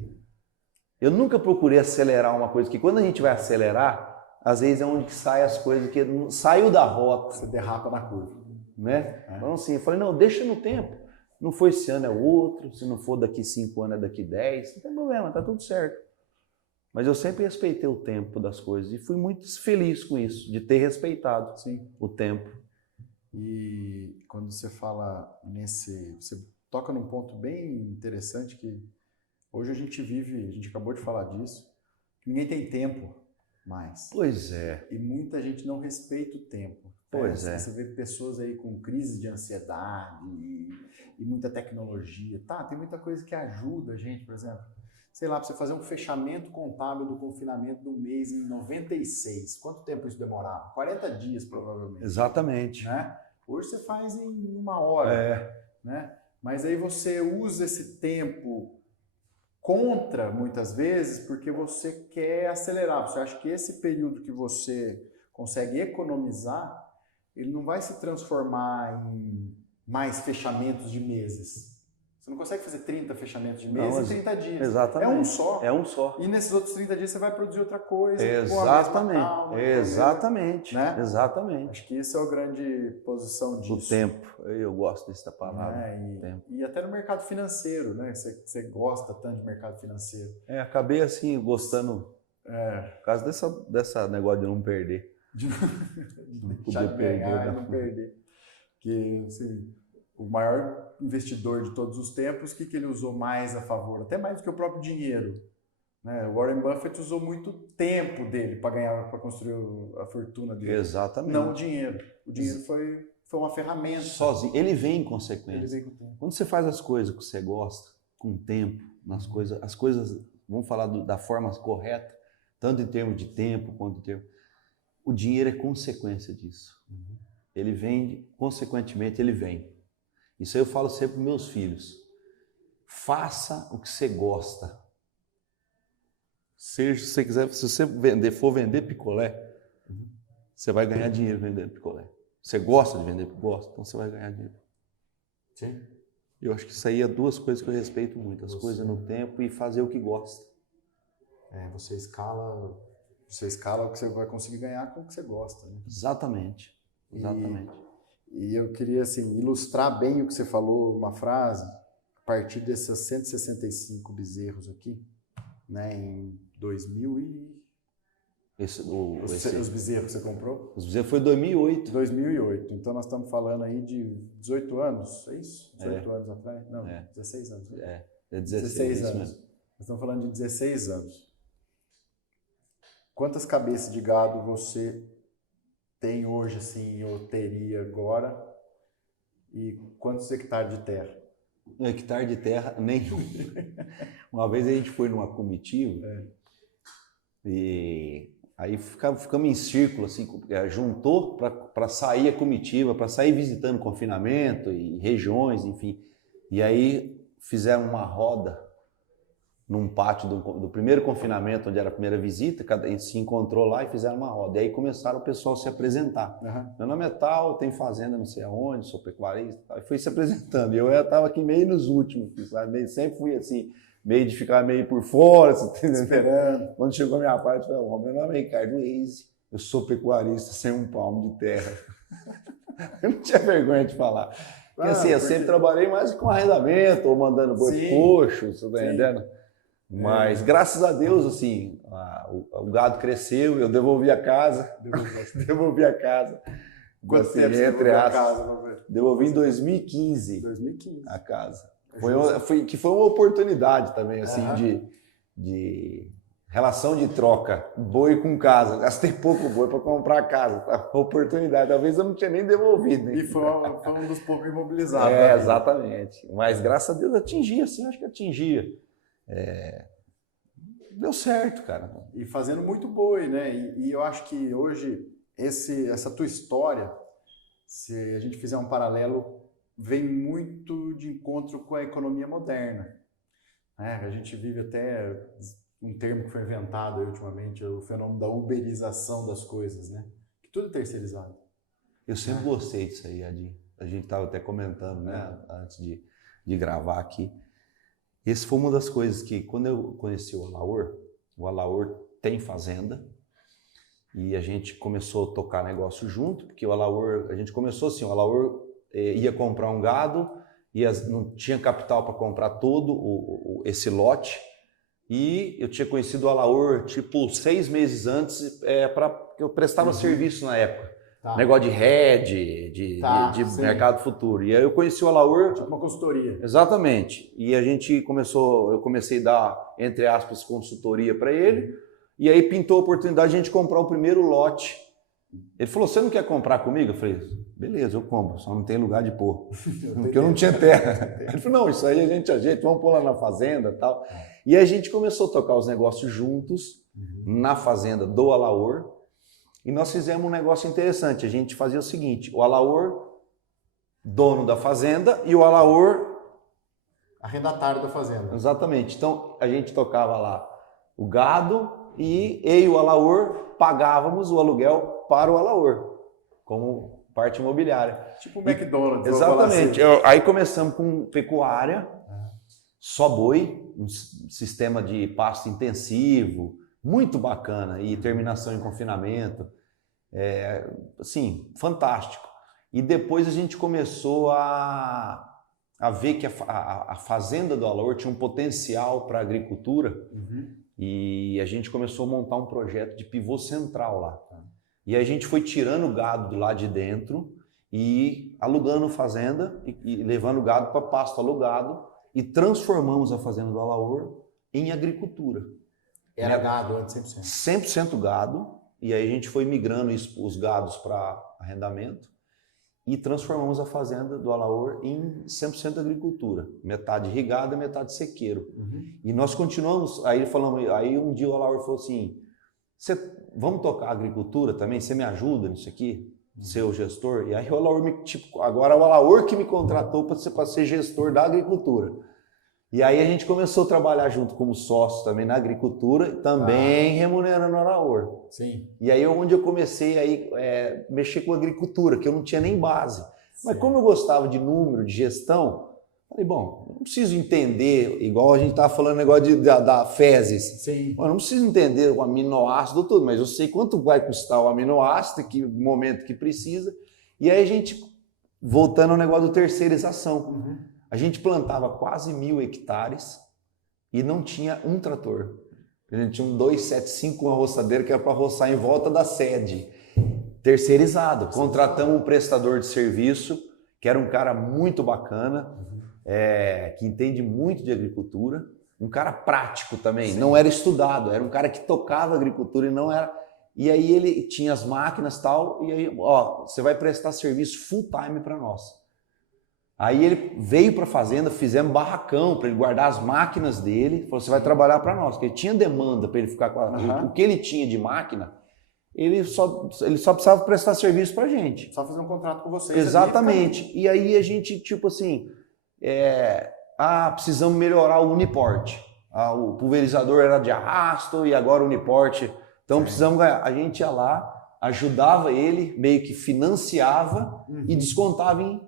Eu nunca procurei acelerar uma coisa, que quando a gente vai acelerar, às vezes é onde que sai as coisas que saiu da rota. Você derrapa na curva. Né? Então assim, eu falei, não, deixa no tempo. Não foi esse ano, é outro. Se não for daqui 5 anos, é daqui 10. Não tem problema, tá tudo certo. Mas eu sempre respeitei o tempo das coisas e fui muito feliz com isso, de ter respeitado o tempo. E quando você fala você toca num ponto bem interessante que hoje a gente acabou de falar disso, que ninguém tem tempo mais. Pois é. E muita gente não respeita o tempo. Pois é. Você vê pessoas aí com crise de ansiedade e muita tecnologia. Tem muita coisa que ajuda a gente, por exemplo, sei lá, para você fazer um fechamento contábil do confinamento do mês em 96. Quanto tempo isso demorava? 40 dias, provavelmente. Exatamente. Né? Hoje você faz em 1 hora. Né? Mas aí você usa esse tempo contra, muitas vezes, porque você quer acelerar. Você acha que esse período que você consegue economizar, ele não vai se transformar em mais fechamentos de meses. Você não consegue fazer 30 fechamentos de mês em 30 dias. Exatamente. É um só. É um só. E nesses outros 30 dias você vai produzir outra coisa. Exatamente. Exatamente. Né? Exatamente. Acho que isso é a grande posição disso. O tempo. Eu gosto dessa palavra. E até no mercado financeiro, né? Você gosta tanto de mercado financeiro. Acabei assim gostando por causa dessa negócio de não perder. De deixar de ganhar e não perder. Porque, assim, o maior investidor de todos os tempos, o que ele usou mais a favor? Até mais do que o próprio dinheiro. Né? O Warren Buffett usou muito tempo dele para construir a fortuna dele. Exatamente. Não o dinheiro. O dinheiro foi uma ferramenta. Sozinho. Ele vem em consequência. Ele vem com o tempo. Quando você faz as coisas que você gosta, com tempo, as coisas, vamos falar da forma correta, tanto em termos de tempo quanto em termos... O dinheiro é consequência disso. Ele vem, consequentemente, ele vem. Isso aí eu falo sempre para meus filhos. Faça o que você gosta. Se você quiser, se você for vender picolé, você vai ganhar dinheiro vendendo picolé. Você gosta de vender? Gosta, então você vai ganhar dinheiro. Sim. Eu acho que isso aí é 2 coisas que eu respeito muito. As coisas no tempo e fazer o que gosta. Você escala o que você vai conseguir ganhar com o que você gosta. Né? Exatamente. E eu queria assim, ilustrar bem o que você falou, uma frase, a partir desses 165 bezerros aqui, né, em 2000 e... Os bezerros que você comprou? Os bezerros foi em 2008. 2008. Então nós estamos falando aí de 18 anos, é isso? 18 anos atrás? Não, 16 anos. Né? 16 anos. Mesmo. Nós estamos falando de 16 anos. Quantas cabeças de gado você tem hoje, assim, ou teria agora? E quantos hectares de terra? Um hectare de terra, nenhum. Uma vez a gente foi numa comitiva e aí ficamos em círculo, assim, juntou para sair a comitiva, para sair visitando confinamento e regiões, enfim. E aí fizeram uma roda num pátio do primeiro confinamento, onde era a primeira visita, a gente se encontrou lá e fizeram uma roda. E aí começaram o pessoal a se apresentar. Meu nome é tal, tem fazenda não sei aonde, sou pecuarista. E fui se apresentando. E eu estava aqui meio nos últimos, sabe? Sempre fui assim, meio de ficar meio por fora, esperando. Quando chegou a minha parte, eu falei, meu nome é Ricardo Reis, eu sou pecuarista sem um palmo de terra. Eu não tinha vergonha de falar. Porque assim, eu sempre trabalhei mais com arrendamento, ou mandando boi coxo, você tá entendendo? Mas, graças a Deus, assim, o gado cresceu, eu devolvi a casa. Devolvi a casa. Quanto tempo você devolveu a casa? Devolvi em 2015. 2015. A casa. Foi uma oportunidade também, assim, de relação de troca. Boi com casa. Gastei pouco boi para comprar a casa. Oportunidade. Talvez eu não tinha nem devolvido. Hein? E foi um dos poucos imobilizados. Exatamente. Mas, graças a Deus, atingia, assim, acho que atingia. Deu certo, cara. E fazendo muito boi, né? E eu acho que hoje, essa tua história, se a gente fizer um paralelo, vem muito de encontro com a economia moderna. A gente vive até um termo que foi inventado aí ultimamente, o fenômeno da uberização das coisas, né? Que tudo é terceirizado. Eu sempre gostei disso aí, Adinho. A gente estava até comentando, né? Antes de gravar aqui. Essa foi uma das coisas que, quando eu conheci o Alaor tem fazenda e a gente começou a tocar negócio junto, porque a gente começou assim, o Alaor ia comprar um gado não tinha capital para comprar esse lote. E eu tinha conhecido o Alaor, tipo, 6 meses antes, eu prestava serviço na época. Tá. Negócio de hedge, de mercado futuro. E aí eu conheci o Alaor. Tipo uma consultoria. Exatamente. E eu comecei a dar, entre aspas, consultoria para ele. E aí pintou a oportunidade de a gente comprar o primeiro lote. Ele falou, você não quer comprar comigo? Eu falei, beleza, eu compro, só não tem lugar de pôr. Porque eu não tinha terra. Ele falou, não, isso aí a gente ajeita, vamos pôr lá na fazenda e tal. E a gente começou a tocar os negócios juntos, na fazenda do Alaor. E nós fizemos um negócio interessante. A gente fazia o seguinte, o Alaor, dono da fazenda, e o Alaor... arrendatário da fazenda. Exatamente. Então, a gente tocava lá o gado e eu e o Alaor pagávamos o aluguel para o Alaor, como parte imobiliária. Tipo o McDonald's. Exatamente. Aí começamos com pecuária, só boi, um sistema de pasto intensivo, muito bacana, e terminação em confinamento, assim, fantástico. E depois a gente começou a ver que a fazenda do Alaor tinha um potencial para a agricultura, e a gente começou a montar um projeto de pivô central lá. E a gente foi tirando o gado do lado de dentro e alugando fazenda e levando o gado para pasto alugado e transformamos a fazenda do Alaor em agricultura. Era gado antes, 100%? 100% gado, e aí a gente foi migrando os gados para arrendamento e transformamos a fazenda do Alaor em 100% agricultura, metade irrigada, metade sequeiro. E nós continuamos, aí um dia o Alaor falou assim, vamos tocar agricultura também, você me ajuda nisso aqui, ser o gestor? E aí o Alaor agora é o Alaor que me contratou para ser gestor da agricultura. E aí a gente começou a trabalhar junto como sócio também na agricultura, também remunerando o Alaor. Sim. E aí onde eu comecei a mexer com agricultura, que eu não tinha nem base. Mas como eu gostava de número, de gestão, falei, bom, eu não preciso entender, igual a gente estava falando negócio da fezes. Sim. Eu não preciso entender o aminoácido tudo, mas eu sei quanto vai custar o aminoácido, que momento que precisa. E aí a gente, voltando ao negócio da terceirização, a gente plantava quase 1.000 hectares e não tinha um trator. A gente tinha um 275, uma roçadeira que era para roçar em volta da sede. Terceirizado. Contratamos um prestador de serviço, que era um cara muito bacana, que entende muito de agricultura, um cara prático também, não era estudado, era um cara que tocava agricultura e não era... E aí ele tinha as máquinas e tal, e aí, você vai prestar serviço full time para nós. Aí ele veio para a fazenda, fizemos barracão para ele guardar as máquinas dele, falou, você vai trabalhar para nós, porque ele tinha demanda para ele ficar com o que ele tinha de máquina, ele só precisava prestar serviço para a gente. Só fazer um contrato com vocês. Exatamente. E aí a gente, tipo assim, precisamos melhorar o uniporte. O pulverizador era de arrasto e agora o uniporte. Então precisamos ganhar. A gente ia lá, ajudava ele, meio que financiava e descontava em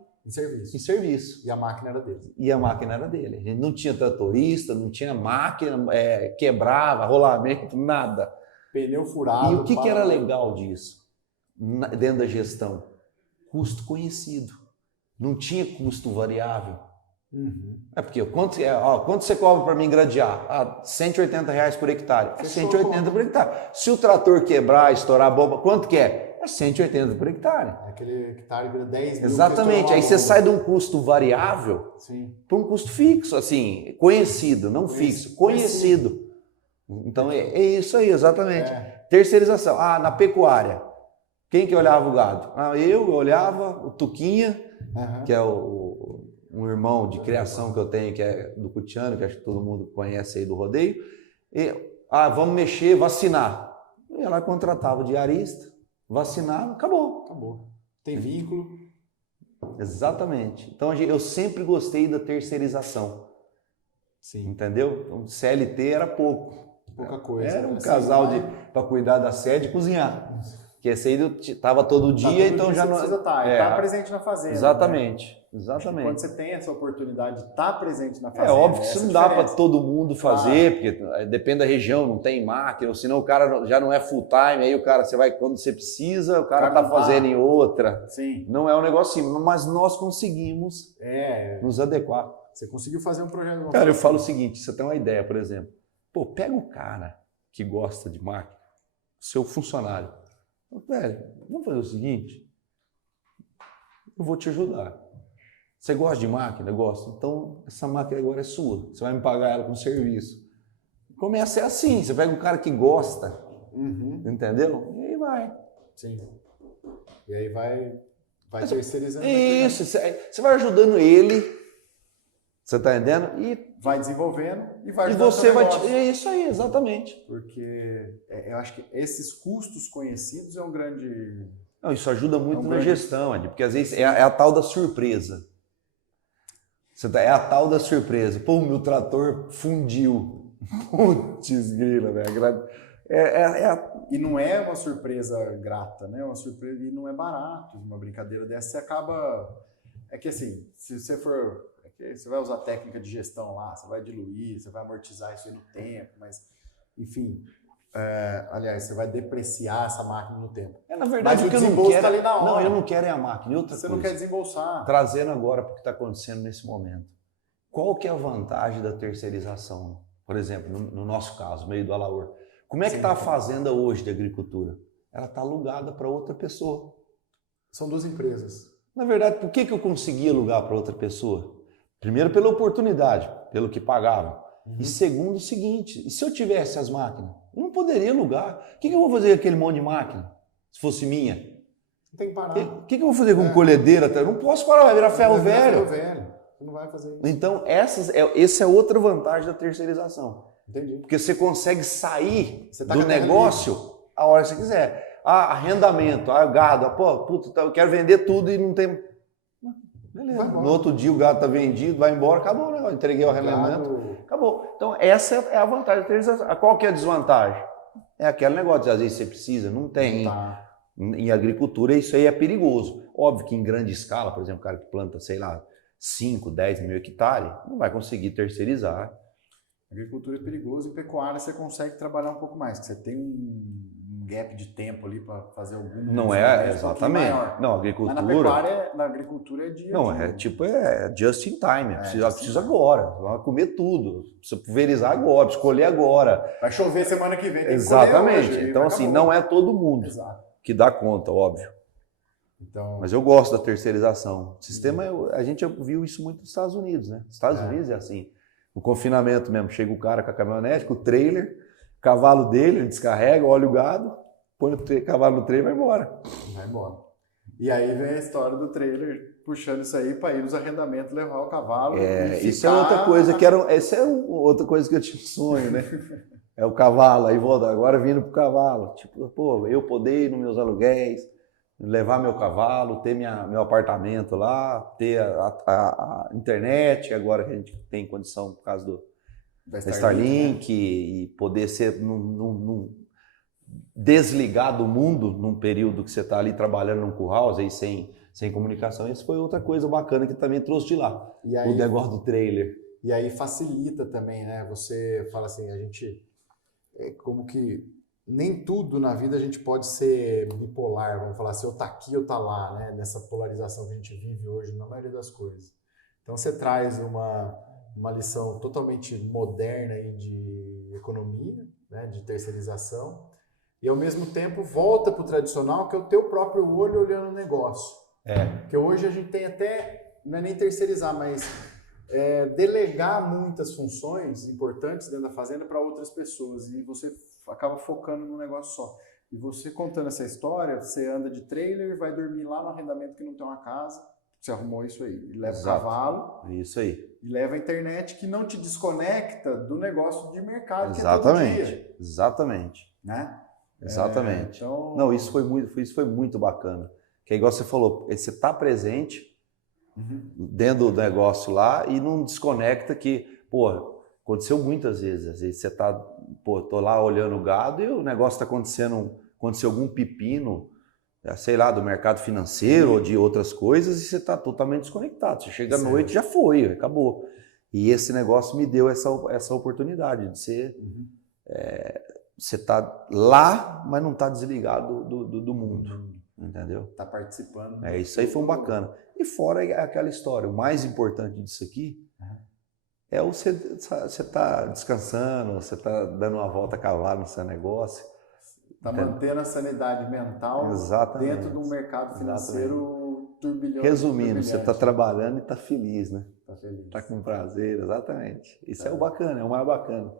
serviço. E a máquina era dele. A gente não tinha tratorista, não tinha máquina, quebrava, rolamento, nada. Pneu furado. E o que era legal disso? Dentro da gestão? Custo conhecido. Não tinha custo variável. Porque quanto você cobra para mim gradear? R$180 por hectare. É 180 por hectare. Se o trator quebrar, estourar a bomba, quanto que é? É 180 por hectare. Aquele hectare vira 10 mil. Exatamente. Aí você sai de um custo variável para um custo fixo, assim, conhecido, não fixo, conhecido. Então é isso aí, exatamente. Terceirização. Na pecuária, quem que olhava o gado? Eu olhava, o Tuquinha, que é um irmão de criação que eu tenho, que é do Cutiano, que acho que todo mundo conhece aí do rodeio. E, vamos mexer, vacinar. Eu ia lá, contratava o diarista, vacinava, acabou. Tem vínculo. Exatamente. Então eu sempre gostei da terceirização. Sim. Entendeu? Então, CLT era pouca coisa. Era um casal para cuidar da sede e cozinhar. Porque esse aí tava todo dia, então já não... Precisa estar presente na fazenda. Exatamente, né? exatamente. Quando você tem essa oportunidade de estar presente na fazenda... É óbvio que isso não dá para todo mundo fazer, porque depende da região, não tem máquina, ou senão o cara já não é full time, aí o cara, você vai quando você precisa, o cara tá fazendo em outra. Sim. Não é um negócio assim, mas nós conseguimos nos adequar. Você conseguiu fazer um projeto... Cara, eu falo o seguinte, você tem uma ideia, por exemplo, pô, pega o cara que gosta de máquina, seu funcionário, velho, vamos fazer o seguinte, eu vou te ajudar. Você gosta de máquina? Gosto. Então, essa máquina agora é sua. Você vai me pagar ela com serviço. Começa a ser assim. Você pega um cara que gosta, entendeu? E aí vai. Sim. E aí vai terceirizando. Isso. Você vai ajudando ele. Você tá entendendo? E vai desenvolvendo e vai ajudando. E você vai... É isso aí, exatamente. Porque eu acho que esses custos conhecidos é um grande... Não, isso ajuda muito na gestão, Ed, porque às vezes é a tal da surpresa. É a tal da surpresa. Pô, meu trator fundiu. Putz, grila, velho. E não é uma surpresa grata, né? Uma surpresa e não é barato. Uma brincadeira dessa você acaba... É que assim, se você for... Você vai usar técnica de gestão lá, você vai diluir, você vai amortizar isso aí no tempo, mas, enfim... aliás, você vai depreciar essa máquina no tempo. Na verdade, mas o que eu não quero... Tá ali na hora. Não, eu não quero é a máquina. E outra você coisa, não quer desembolsar. Trazendo agora para o que está acontecendo nesse momento. Qual que é a vantagem da terceirização? Por exemplo, no nosso caso, meio do Alaor. Como é que está a fazenda hoje de agricultura? Ela está alugada para outra pessoa. São duas empresas. Na verdade, por que eu consegui alugar para outra pessoa? Primeiro, pela oportunidade, pelo que pagava. E segundo, o seguinte, e se eu tivesse as máquinas? Eu não poderia alugar. O que eu vou fazer com aquele monte de máquina, se fosse minha? Não tem que parar. O que eu vou fazer com colhedeira? Eu não posso parar, vai virar ferro velho. Você não vai fazer isso. Então, essa é outra vantagem da terceirização. Entendi. Porque você consegue sair do negócio a hora que você quiser. Arrendamento, gado, eu quero vender tudo e não tem... Beleza. No outro dia o gado está vendido, vai embora, acabou, né? Eu entreguei o arrendamento, acabou. Então essa é a vantagem da terceirização. Qual que é a desvantagem? É aquele negócio, às vezes você precisa, não tem. Em agricultura isso aí é perigoso. Óbvio que em grande escala, por exemplo, o cara que planta, sei lá, 5, 10 mil hectares, não vai conseguir terceirizar. Agricultura é perigoso, em pecuária você consegue trabalhar um pouco mais, porque você tem um gap de tempo ali para fazer algum... Não é, exatamente. Não, agricultura... Mas na agricultura é dia. Não, é just in time. Precisa agora. Vai comer tudo. Precisa pulverizar agora, precisa colher agora. Vai chover semana que vem. Exatamente. Hoje, então, assim, não é todo mundo que dá conta, óbvio. Então... Mas eu gosto da terceirização. O sistema, a gente viu isso muito nos Estados Unidos, né? Nos Estados Unidos é assim. No confinamento mesmo, chega o cara com a caminhonete, com o trailer, o cavalo dele, ele descarrega, olha o gado, põe o cavalo no trailer e vai embora. Vai embora. E aí vem a história do trailer puxando isso aí para ir nos arrendamentos, levar o cavalo. Isso é outra coisa essa é outra coisa que eu tinha sonho, né? É o cavalo, aí vou agora vindo pro cavalo. Tipo, pô, eu poder ir nos meus aluguéis, levar meu cavalo, ter meu apartamento lá, ter a internet, agora que a gente tem condição por causa da Starlink, né? E poder ser desligar do mundo num período que você está ali trabalhando num curral, aí sem comunicação. Isso foi outra coisa bacana que também trouxe de lá, o negócio do trailer. E aí facilita também, né? Você fala assim, a gente... como que nem tudo na vida a gente pode ser bipolar, vamos falar assim, ou tá aqui ou tá lá, né? Nessa polarização que a gente vive hoje na maioria das coisas. Então você traz uma lição totalmente moderna aí de economia, né? De terceirização, e ao mesmo tempo volta para o tradicional, que é o teu próprio olho olhando o negócio. Porque hoje a gente tem até, não é nem terceirizar, mas delegar muitas funções importantes dentro da fazenda para outras pessoas, e você acaba focando num negócio só. E você contando essa história, você anda de trailer, vai dormir lá no arrendamento que não tem uma casa, você arrumou isso aí, e leva o cavalo, isso aí. E leva a internet, que não te desconecta do negócio de mercado, exatamente, que é todo dia. Exatamente. Né? Exatamente. Então... Não, isso foi muito bacana. Que é igual você falou, você está presente dentro do negócio lá e não desconecta que, aconteceu muitas vezes. Às vezes você tá, tô lá olhando o gado e o negócio está aconteceu algum pepino, sei lá, do mercado financeiro ou de outras coisas e você está totalmente desconectado. Você chega à noite, já foi, acabou. E esse negócio me deu essa oportunidade de ser... você está lá, mas não está desligado do mundo, entendeu? Está participando. Isso aí foi um bacana. E fora aquela história, o mais importante disso aqui é você tá descansando, você tá dando uma volta a cavalo no seu negócio. Está mantendo a sanidade mental dentro de um mercado financeiro turbilhão. Resumindo, você está trabalhando e está feliz, né? Está feliz. Está com prazer, exatamente. Isso é o bacana, é o mais bacana.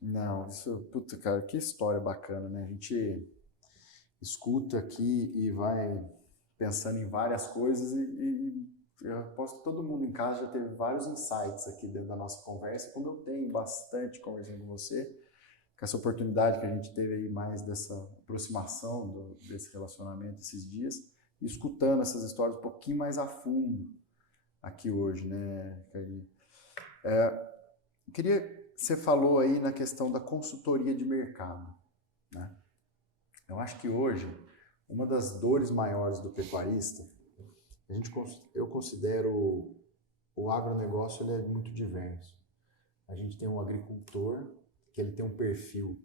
Não, isso, puta, cara, que história bacana, né? A gente escuta aqui e vai pensando em várias coisas e eu aposto que todo mundo em casa já teve vários insights aqui dentro da nossa conversa, como eu tenho bastante conversando com você, com essa oportunidade que a gente teve aí mais dessa aproximação desse relacionamento esses dias, e escutando essas histórias um pouquinho mais a fundo aqui hoje, né, Ricardinho? Você falou aí na questão da consultoria de mercado, né? Eu acho que hoje, uma das dores maiores do pecuarista, eu considero o agronegócio, ele é muito diverso. A gente tem um agricultor que ele tem um perfil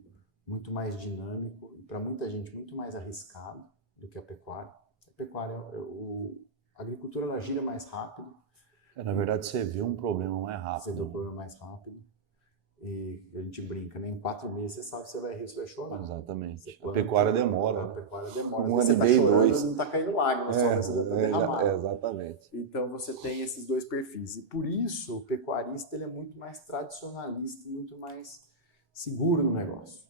muito mais dinâmico e para muita gente muito mais arriscado do que a pecuária. A pecuária, a agricultura ela gira mais rápido. Na verdade, você vê um problema mais rápido. Você vê um problema mais rápido. E a gente brinca, né? Em 4 meses você sabe se você vai rir, se vai chorar. Exatamente. A pecuária demora. A pecuária demora. Um ano e tá meio, chorando, 2. não está caindo lágrimas, você está derramando. Exatamente. Então você tem esses dois perfis. E por isso o pecuarista ele é muito mais tradicionalista, muito mais seguro no negócio.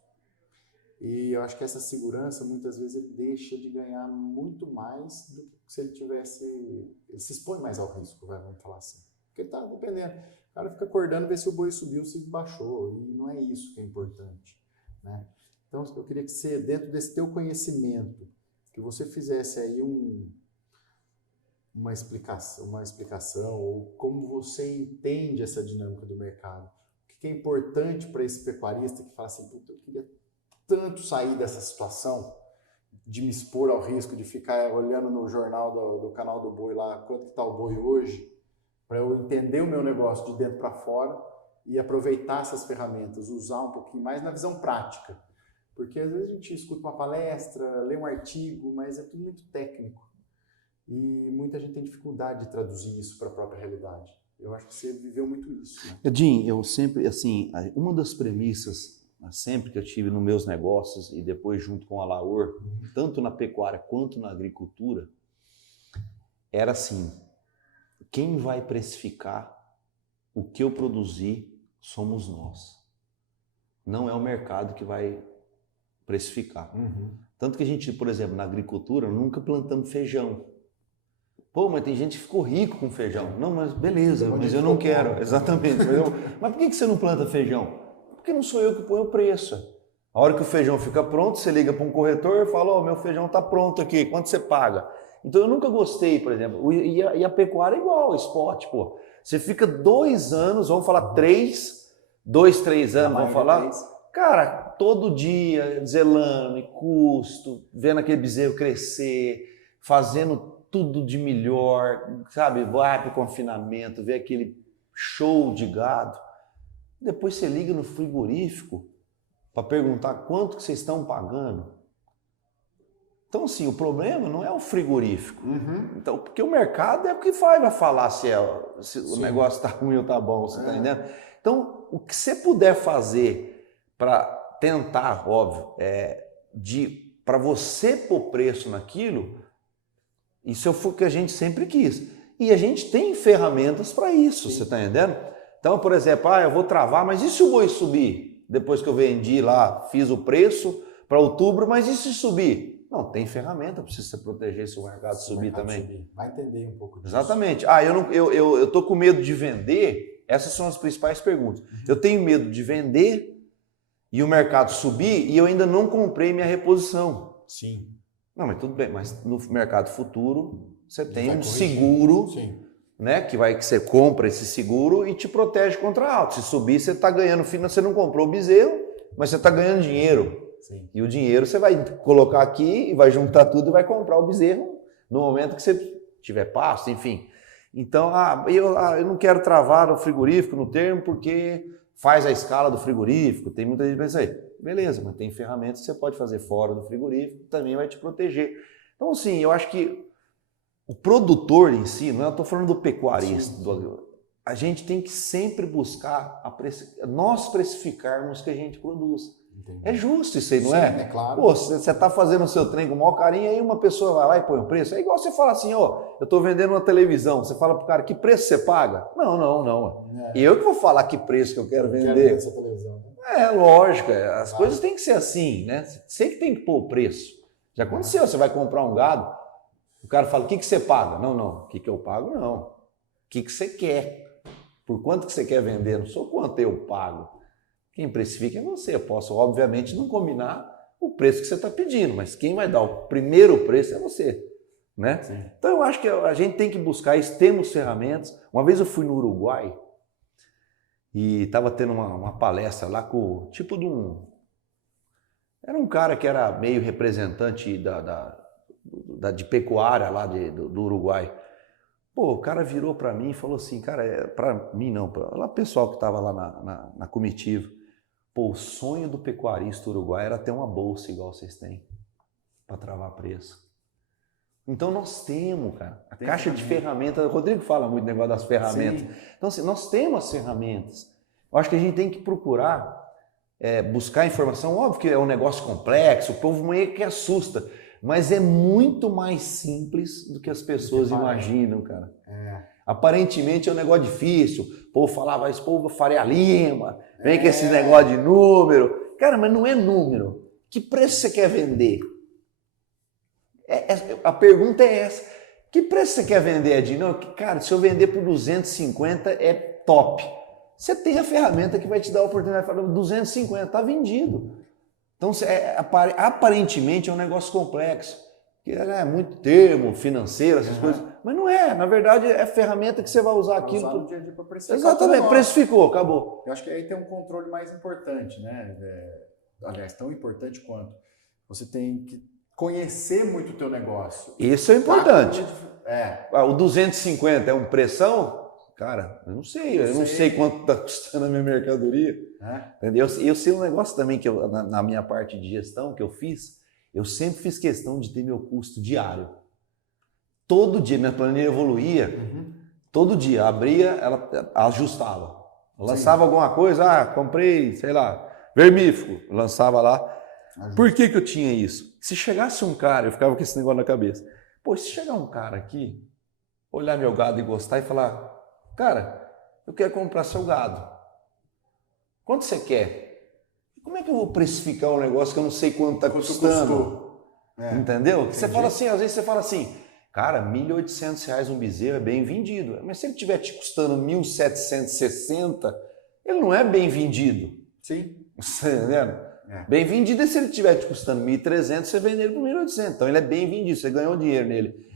E eu acho que essa segurança, muitas vezes, ele deixa de ganhar muito mais do que se ele tivesse... Ele se expõe mais ao risco, vamos falar assim. Porque ele está dependendo. O cara fica acordando, ver se o boi subiu, se baixou. E não é isso que é importante, né? Então, eu queria que você, dentro desse teu conhecimento, que você fizesse aí uma explicação, ou como você entende essa dinâmica do mercado. O que é importante para esse pecuarista que fala assim, puta, eu queria tanto sair dessa situação de me expor ao risco, de ficar olhando no jornal do canal do boi lá, quanto que está o boi hoje, para eu entender o meu negócio de dentro para fora e aproveitar essas ferramentas, usar um pouquinho mais na visão prática. Porque às vezes a gente escuta uma palestra, lê um artigo, mas é tudo muito técnico. E muita gente tem dificuldade de traduzir isso para a própria realidade. Eu acho que você viveu muito isso, né? Edinho, eu sempre, assim, uma das premissas, sempre que eu tive nos meus negócios e depois junto com a Laor, tanto na pecuária quanto na agricultura, era assim, quem vai precificar o que eu produzi somos nós. Não é o mercado que vai precificar. Tanto que a gente, por exemplo, na agricultura, nunca plantamos feijão. Pô, mas tem gente que ficou rico com feijão. Não, mas beleza, mas eu não quero. Exatamente. Mas por que você não planta feijão? Porque não sou eu que ponho o preço. A hora que o feijão fica pronto, você liga para um corretor e fala, meu feijão está pronto aqui, quanto você paga? Então eu nunca gostei, por exemplo, e a pecuária é igual, spot, pô. Você fica 2 anos, vamos falar 3 anos, vamos falar... Cara, todo dia zelando e custo, vendo aquele bezerro crescer, fazendo tudo de melhor, sabe? Vai para o confinamento, vê aquele show de gado. Depois você liga no frigorífico para perguntar quanto que vocês estão pagando. Então, assim, o problema não é o frigorífico. Então, porque o mercado é o que vai falar se o negócio está ruim ou está bom, você está entendendo? Então, o que você puder fazer para tentar, óbvio, para você pôr preço naquilo, isso foi o que a gente sempre quis. E a gente tem ferramentas para isso, você está entendendo? Então, por exemplo, eu vou travar, mas e se o boi subir? Depois que eu vendi lá, fiz o preço para outubro, mas e se subir? Não, tem ferramenta para você proteger se o mercado subir também. Vai entender um pouco disso. Exatamente. Eu estou com medo de vender. Essas são as principais perguntas. Eu tenho medo de vender e o mercado subir e eu ainda não comprei minha reposição. Sim. Não, mas tudo bem. Mas no mercado futuro você tem um seguro, né, que você compra esse seguro e te protege contra alto. Se subir, você está ganhando, você não comprou o bezerro, mas você está ganhando dinheiro. Sim. E o dinheiro você vai colocar aqui e vai juntar tudo e vai comprar o bezerro no momento que você tiver pasto, enfim. Então, eu não quero travar no frigorífico, no termo, porque faz a escala do frigorífico, tem muita gente que pensa aí. Beleza, mas tem ferramentas que você pode fazer fora do frigorífico, também vai te proteger. Então, assim, eu acho que o produtor em si, não é, eu estou falando do pecuarista, a gente tem que sempre buscar nós precificarmos o que a gente produz. Entendi. É justo isso aí, não é? É claro. Pô, você está fazendo o seu trem com o maior carinho, aí uma pessoa vai lá e põe o preço. É igual você fala assim, ó, eu estou vendendo uma televisão, você fala pro cara, que preço você paga? Não. Eu que vou falar que preço que eu quero vender. Essa televisão. É, lógico, as coisas têm que ser assim, né? Você que tem que pôr o preço. Já aconteceu, você vai comprar um gado, o cara fala, o que você paga? Não, o que eu pago não. O que você quer? Por quanto que você quer vender? Não sou quanto eu pago. Quem precifica é você. Eu posso, obviamente, não combinar o preço que você está pedindo, mas quem vai dar o primeiro preço é você, né? Sim. Então eu acho que a gente tem que buscar isso, temos ferramentas. Uma vez eu fui no Uruguai e estava tendo uma palestra lá com tipo de um... Era um cara que era meio representante de pecuária lá do Uruguai. Pô, o cara virou para mim e falou assim, cara, para mim não, para o pessoal que estava lá na comitiva, pô, o sonho do pecuarista uruguaio era ter uma bolsa igual vocês têm, para travar preço. Então nós temos, cara, a caixa de ferramentas, o Rodrigo fala muito do negócio das ferramentas. Sim. Então assim, nós temos as ferramentas. Eu acho que a gente tem que procurar buscar informação, óbvio que é um negócio complexo, o povo meio que assusta, mas é muito mais simples do que as pessoas imaginam, cara. Aparentemente é um negócio difícil. O povo falava, esse povo Faria Lima, vem com esse negócio de número. Cara, mas não é número. Que preço você quer vender? A pergunta é essa. Que preço você quer vender, Edinho? Não, cara, se eu vender por 250 é top. Você tem a ferramenta que vai te dar a oportunidade de falar 250, tá vendido. Então, aparentemente é um negócio complexo, que é muito termo, financeiro, essas coisas, mas não é, na verdade é a ferramenta que você vai usar aquilo. Usar no dia a dia para precificar. Exatamente, precificou, acabou. Eu acho que aí tem um controle mais importante, né? Aliás, tão importante quanto. Você tem que conhecer muito o teu negócio. Isso é importante. O 250 é um pressão? Cara, eu não sei quanto está custando a minha mercadoria. Entendeu? Eu sei um negócio também que na minha parte de gestão que eu fiz, eu sempre fiz questão de ter meu custo diário. Todo dia, minha planilha evoluía, todo dia, abria, ela ajustava. Eu lançava alguma coisa, comprei, sei lá, vermífugo, lançava lá. Por que eu tinha isso? Se chegasse um cara, eu ficava com esse negócio na cabeça, pô, se chegar um cara aqui, olhar meu gado e gostar e falar, cara, eu quero comprar seu gado. Quanto você quer? Como é que eu vou precificar um negócio que eu não sei quanto está custando? Entendeu? Você fala assim, às vezes você fala assim, cara, R$ 1.800 um bezerro é bem vendido. Mas se ele estiver te custando 1.760, ele não é bem vendido. Sim. Você tá entendendo? Bem vendido é se ele estiver te custando 1.300, você vende ele por 1.800. Então ele é bem vendido, você ganhou dinheiro nele.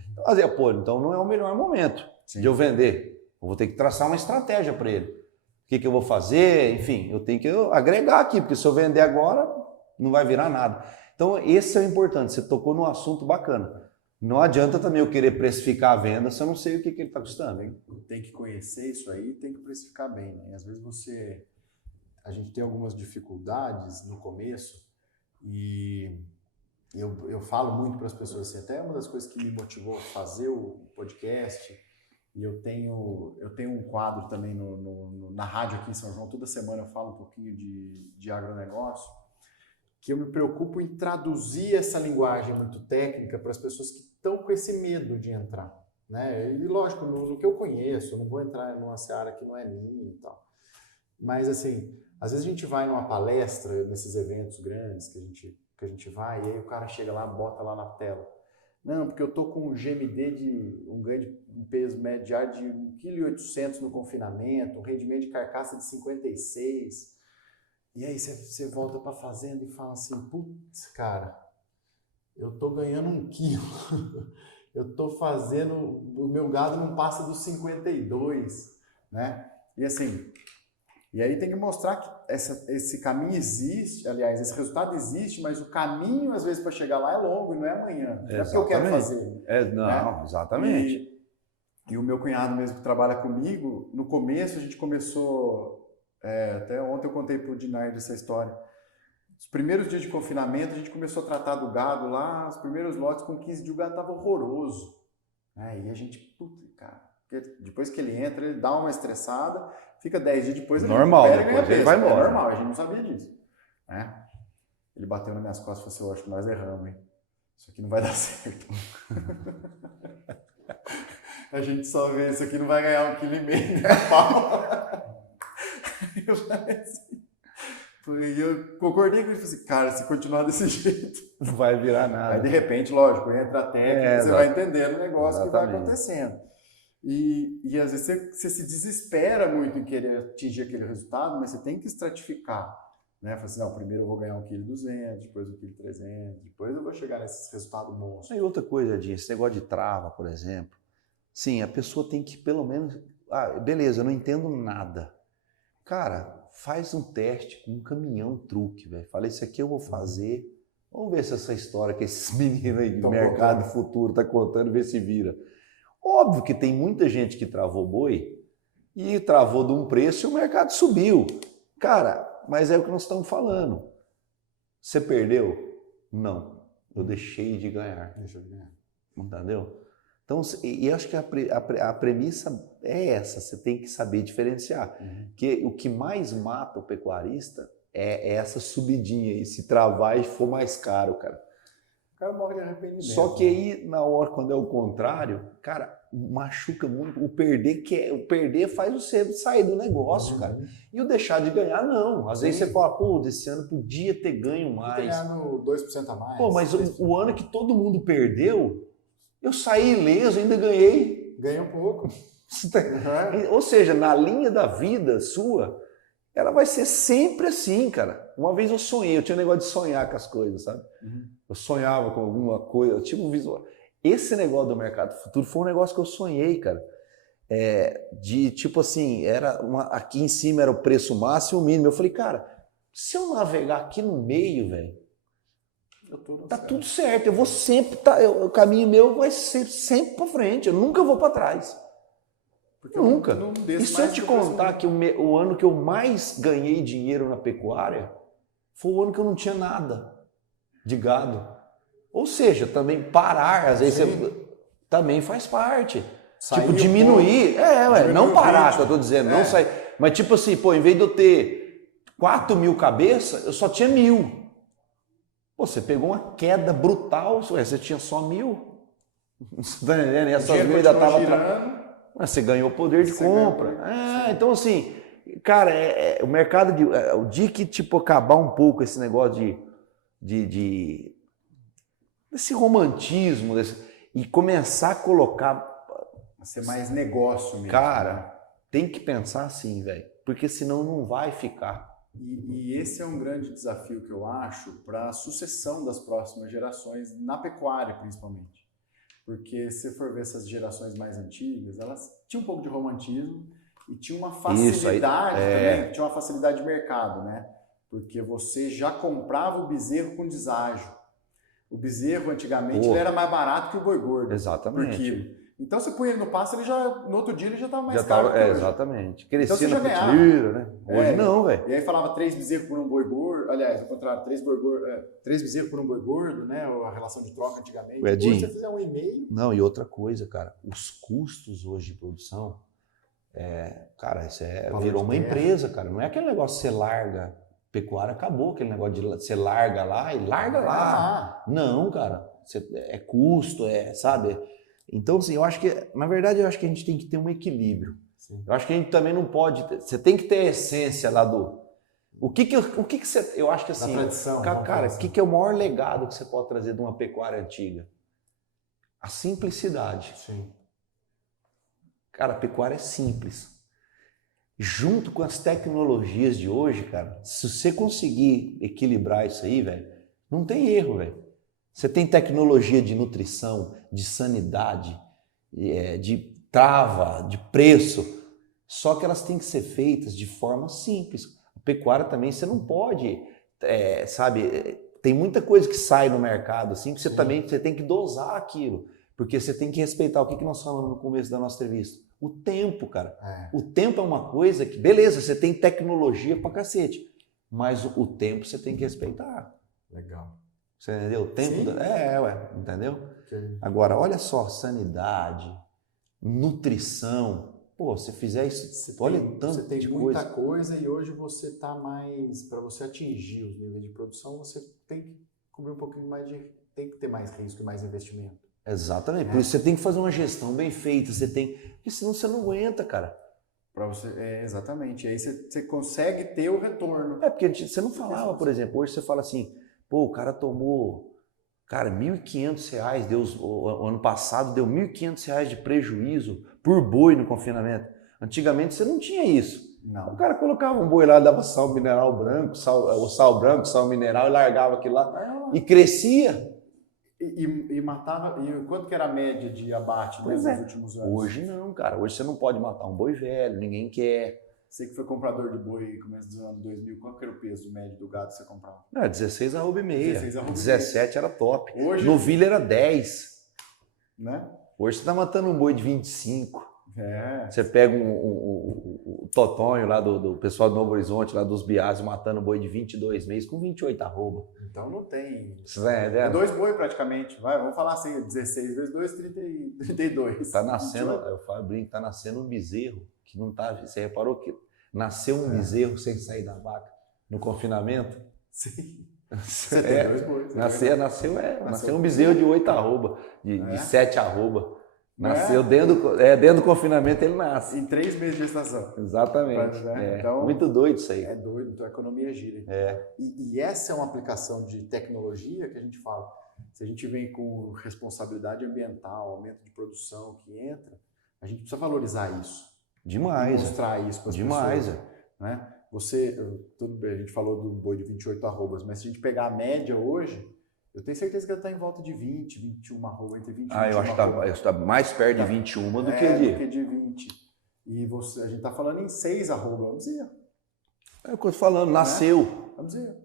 Então não é o melhor momento de eu vender. Eu vou ter que traçar uma estratégia para ele. O que eu vou fazer? Enfim, eu tenho que agregar aqui, porque se eu vender agora, não vai virar nada. Então, esse é o importante. Você tocou num assunto bacana. Não adianta também eu querer precificar a venda se eu não sei o que ele está custando. Tem que conhecer isso aí, tem que precificar bem. Né? Às vezes a gente tem algumas dificuldades no começo e eu falo muito para as pessoas assim, até uma das coisas que me motivou a fazer o podcast. E eu tenho um quadro também na rádio aqui em São João, toda semana eu falo um pouquinho de agronegócio, que eu me preocupo em traduzir essa linguagem muito técnica para as pessoas que estão com esse medo de entrar. Né? E lógico, no que eu conheço, eu não vou entrar numa seara que não é minha e tal. Mas assim, às vezes a gente vai numa palestra, nesses eventos grandes que a gente vai, e aí o cara chega lá, bota lá na tela. Não, porque eu tô com um GMD um ganho de peso médio diário de 1,8 kg no confinamento, um rendimento de carcaça de 56. E aí você volta para a fazenda e fala assim, putz, cara, eu tô ganhando 1 quilo. Eu tô fazendo, o meu gado não passa dos 52, né? E assim, E aí tem que mostrar que esse caminho existe, aliás, esse resultado existe, mas o caminho, às vezes, para chegar lá é longo e não é amanhã. Não é porque eu quero fazer. Não, né? Exatamente. E o meu cunhado mesmo que trabalha comigo, no começo a gente começou, até ontem eu contei pro Dinard essa história. Os primeiros dias de confinamento a gente começou a tratar do gado lá, os primeiros lotes com 15 dias o gado tava horroroso. E a gente, puta, cara, depois que ele entra, ele dá uma estressada, fica 10 dias depois ele normal, recupera e ganha depois ele peso. vai embora. É normal, a gente não sabia disso. Né? Ele bateu nas minhas costas e falou assim, eu acho que nós erramos, hein? Isso aqui não vai dar certo. A gente só vê, isso aqui não vai ganhar 1,5 kg de pau. Eu falei assim, eu concordei com ele, falei assim, cara, se continuar desse jeito... Não vai virar nada. Aí, de repente, lógico, entra a técnica, você vai entendendo o negócio que vai acontecendo. E às vezes você se desespera muito em querer atingir aquele resultado, mas você tem que estratificar. Né? Fala assim, não, primeiro eu vou ganhar 1,2 kg, depois 1,3 kg, depois eu vou chegar nesses resultados monstros. E outra coisa, Dinho, esse negócio de trava, por exemplo. Sim, a pessoa tem que pelo menos... beleza, eu não entendo nada. Cara, faz um teste com um caminhão truque, velho. Fala, isso aqui eu vou fazer. Vamos ver se essa história que esses meninos aí do mercado futuro tá contando, ver se vira. Óbvio que tem muita gente que travou boi e travou de um preço e o mercado subiu. Cara, mas é o que nós estamos falando. Você perdeu? Não. Eu deixei de ganhar. Entendeu? Então, e acho que a premissa é essa, você tem que saber diferenciar. Que o que mais mata o pecuarista é essa subidinha aí, se travar e for mais caro, cara. O cara morre de arrependimento. Só que aí, na hora, quando é o contrário, cara, machuca muito. O perder faz você sair do negócio, cara. E o deixar de ganhar, não. Às vezes você fala, pô, desse ano podia ter ganho mais. Ganhar no 2% a mais. Pô, mas o ano que todo mundo perdeu, eu saí ileso, ainda ganhei. Ganhei um pouco. Ou seja, na linha da vida sua, ela vai ser sempre assim, cara. Uma vez eu sonhei, eu tinha um negócio de sonhar com as coisas, sabe? Eu sonhava com alguma coisa, eu tinha um visual. Esse negócio do mercado futuro foi um negócio que eu sonhei, cara. De tipo assim, aqui em cima era o preço máximo e o mínimo. Eu falei, cara, se eu navegar aqui no meio, velho, tá tudo certo. Eu vou sempre, o caminho meu vai ser sempre para frente. Eu nunca vou para trás. Porque nunca. E se eu te contar que o ano que eu mais ganhei dinheiro na pecuária foi o ano que eu não tinha nada de gado. Ou seja, também parar, às vezes também faz parte. Tipo, diminuir. Não parar, que eu tô dizendo, não sair. Mas tipo assim, pô, em vez de eu ter 4.000 cabeças, eu só tinha 1.000. Pô, você pegou uma queda brutal, você tinha só 1.000. Você tá entendendo? E essas 1.000 ainda tava girando. Mas você ganhou poder de compra. Então assim, cara, o mercado o dia que tipo acabar um pouco esse negócio desse romantismo e começar a colocar ser mais negócio mesmo. Cara, tem que pensar assim, velho, porque senão não vai ficar. E esse é um grande desafio que eu acho para a sucessão das próximas gerações na pecuária, principalmente. Porque se for ver essas gerações mais antigas, elas tinham um pouco de romantismo e tinham uma facilidade também, tinha uma facilidade de mercado, né? Porque você já comprava o bezerro com deságio. O bezerro, antigamente, ele era mais barato que o boi gordo. Exatamente. Por quilo. Então, você põe ele no pasto, no outro dia ele já estava mais caro que hoje. Exatamente. Crescia então, na prateleira, né? Hoje não, velho. E aí falava 3 bezerros por um boi gordo, aliás, ao contrário, 3 bezerros por um boi gordo, né? A relação de troca antigamente. Edinho, hoje você fizer 1,5. Não, e outra coisa, cara, os custos hoje de produção, cara, isso virou uma empresa, cara. Não é aquele negócio que você larga, pecuária acabou, aquele negócio de você larga lá e larga lá. Não, cara, é custo, sabe? Então, assim, eu acho que, na verdade, a gente tem que ter um equilíbrio. Sim. Eu acho que a gente também não pode, você tem que ter a essência lá do... O que você, eu acho que assim, da tradição, cara, o que é o maior legado que você pode trazer de uma pecuária antiga? A simplicidade. Sim. Cara, a pecuária é simples. Junto com as tecnologias de hoje, cara, se você conseguir equilibrar isso aí, velho, não tem erro, velho. Você tem tecnologia de nutrição, de sanidade, de trava, de preço. Só que elas têm que ser feitas de forma simples. A pecuária também, você não pode, sabe, tem muita coisa que sai no mercado, assim, que você também você tem que dosar aquilo. Porque você tem que respeitar o que nós falamos no começo da nossa entrevista. O tempo, cara. O tempo é uma coisa que, beleza, você tem tecnologia pra cacete, mas o tempo você tem que respeitar. Legal. Você entendeu? O tempo entendeu? Okay. Agora, olha só, sanidade, nutrição. Pô, se fizer isso, olha tanto você tem de muita coisa e hoje você está mais, para você atingir os níveis de produção, você tem que cobrir um pouquinho mais tem que ter mais risco e mais investimento. Exatamente, por isso você tem que fazer uma gestão bem feita, porque senão você não aguenta, cara. Para você, exatamente, aí você consegue ter o retorno. Porque você não falava, por exemplo, hoje você fala assim, pô, o cara tomou, cara, R$1.500, o ano passado deu R$1.500 de prejuízo por boi no confinamento. Antigamente você não tinha isso. Não. O cara colocava um boi lá, dava sal mineral branco, sal branco, sal mineral e largava aquilo lá e crescia. E matava, e quanto que era a média de abate nos últimos anos? Hoje não, cara. Hoje você não pode matar um boi velho, ninguém quer. Você que foi comprador de boi no começo do ano 2000, quanto que era o peso médio do gado que você comprava? 16 arroba e meia. 16 17 era top. Hoje, novilha era 10. Né? Hoje você tá matando um boi de 25. Você pega o Totonho lá do pessoal do Novo Horizonte, lá dos Biase, matando um boi de 22 meses com 28 arroba. Então não tem. É 2 boi praticamente. Vamos falar assim, 16 vezes 2, 32. Tá nascendo, eu falo, brinco, tá nascendo um bezerro que não tá. Você reparou que nasceu um bezerro sem sair da vaca no confinamento? Sim. Você tem 2 bois. Nasceu um bezerro de 8 arroba, de 7 arroba. Nasceu dentro do confinamento, ele nasce. Em 3 meses de gestação. Exatamente. Então, muito doido isso aí. É doido, então a economia gira. E essa é uma aplicação de tecnologia que a gente fala. Se a gente vem com responsabilidade ambiental, aumento de produção que entra, a gente precisa valorizar isso. Demais. E mostrar isso para as pessoas. Né? Tudo bem, a gente falou do boi de 28 arrobas, mas se a gente pegar a média hoje, eu tenho certeza que ela está em volta de 20, 21 arroba, entre 20 e 21 eu acho que está mais perto de 21 do que de 20. E a gente está falando em 6 arroba, vamos dizer. É o que eu estou falando, nasceu. Vamos dizer.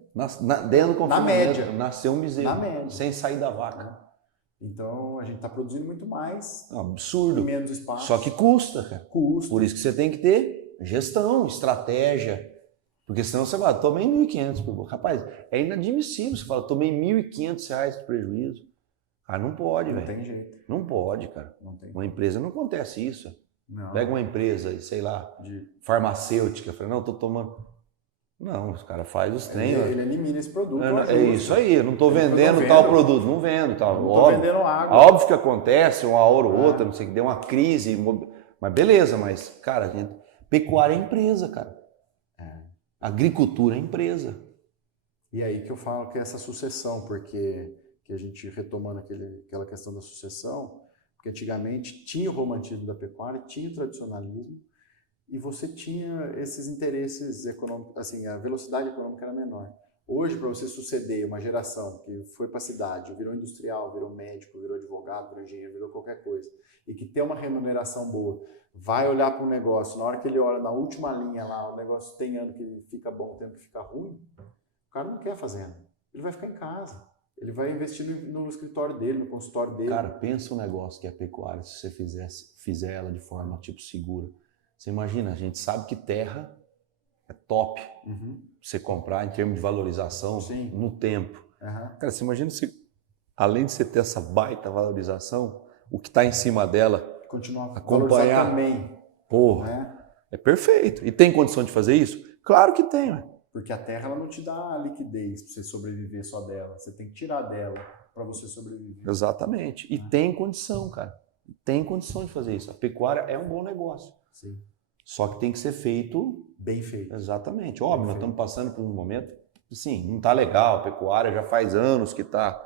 Dentro do confinamento, na média. Nasceu um bezerro, sem sair da vaca. Então a gente está produzindo muito mais. Absurdo. Em menos espaço. Só que custa, cara. Custa. Por isso que você tem que ter gestão, estratégia. Porque senão você fala, tomei R$1.500 por boi. Rapaz, é inadmissível. Você fala, tomei R$1.500 de prejuízo. Cara, não pode, velho. Não tem jeito. Não pode, cara. Não tem. Uma empresa não acontece isso. Não. Pega uma empresa, sei lá, de farmacêutica, fala, não, tô tomando. Não, os caras fazem os treinos. Ele elimina esse produto. É isso aí, eu não tô vendendo tal produto, não vendo tal. Não tô vendendo água. Óbvio que acontece, uma hora ou outra, não sei que deu uma crise, mas beleza, mas, cara, pecuária é empresa, cara. Agricultura é empresa. E aí que eu falo que é essa sucessão, porque que a gente retomando aquela questão da sucessão, porque antigamente tinha o romantismo da pecuária, tinha o tradicionalismo, e você tinha esses interesses econômicos, assim, a velocidade econômica era menor. Hoje, para você suceder uma geração que foi para a cidade, virou industrial, virou médico, virou advogado, virou engenheiro, virou qualquer coisa, e que tem uma remuneração boa, vai olhar para um negócio, na hora que ele olha na última linha lá, o negócio tem ano que fica bom, tem ano que fica ruim, o cara não quer fazenda, ele vai ficar em casa, ele vai investir no escritório dele, no consultório dele. Cara, pensa um negócio que é pecuária, se você fizer ela de forma tipo segura. Você imagina, a gente sabe que terra é top você comprar em termos de valorização no tempo. Cara, você imagina se, além de você ter essa baita valorização, o que está em cima dela, continuar acompanhar também. Porra, é perfeito. E tem condição de fazer isso? Claro que tem, né? Porque a terra ela não te dá liquidez para você sobreviver só dela. Você tem que tirar dela para você sobreviver. Exatamente. E tem condição, cara. Tem condição de fazer isso. A pecuária é um bom negócio. Sim. Só que tem que ser feito... Bem feito. Exatamente. Óbvio, nós estamos passando por um momento... Sim, não está legal. A pecuária já faz anos que está...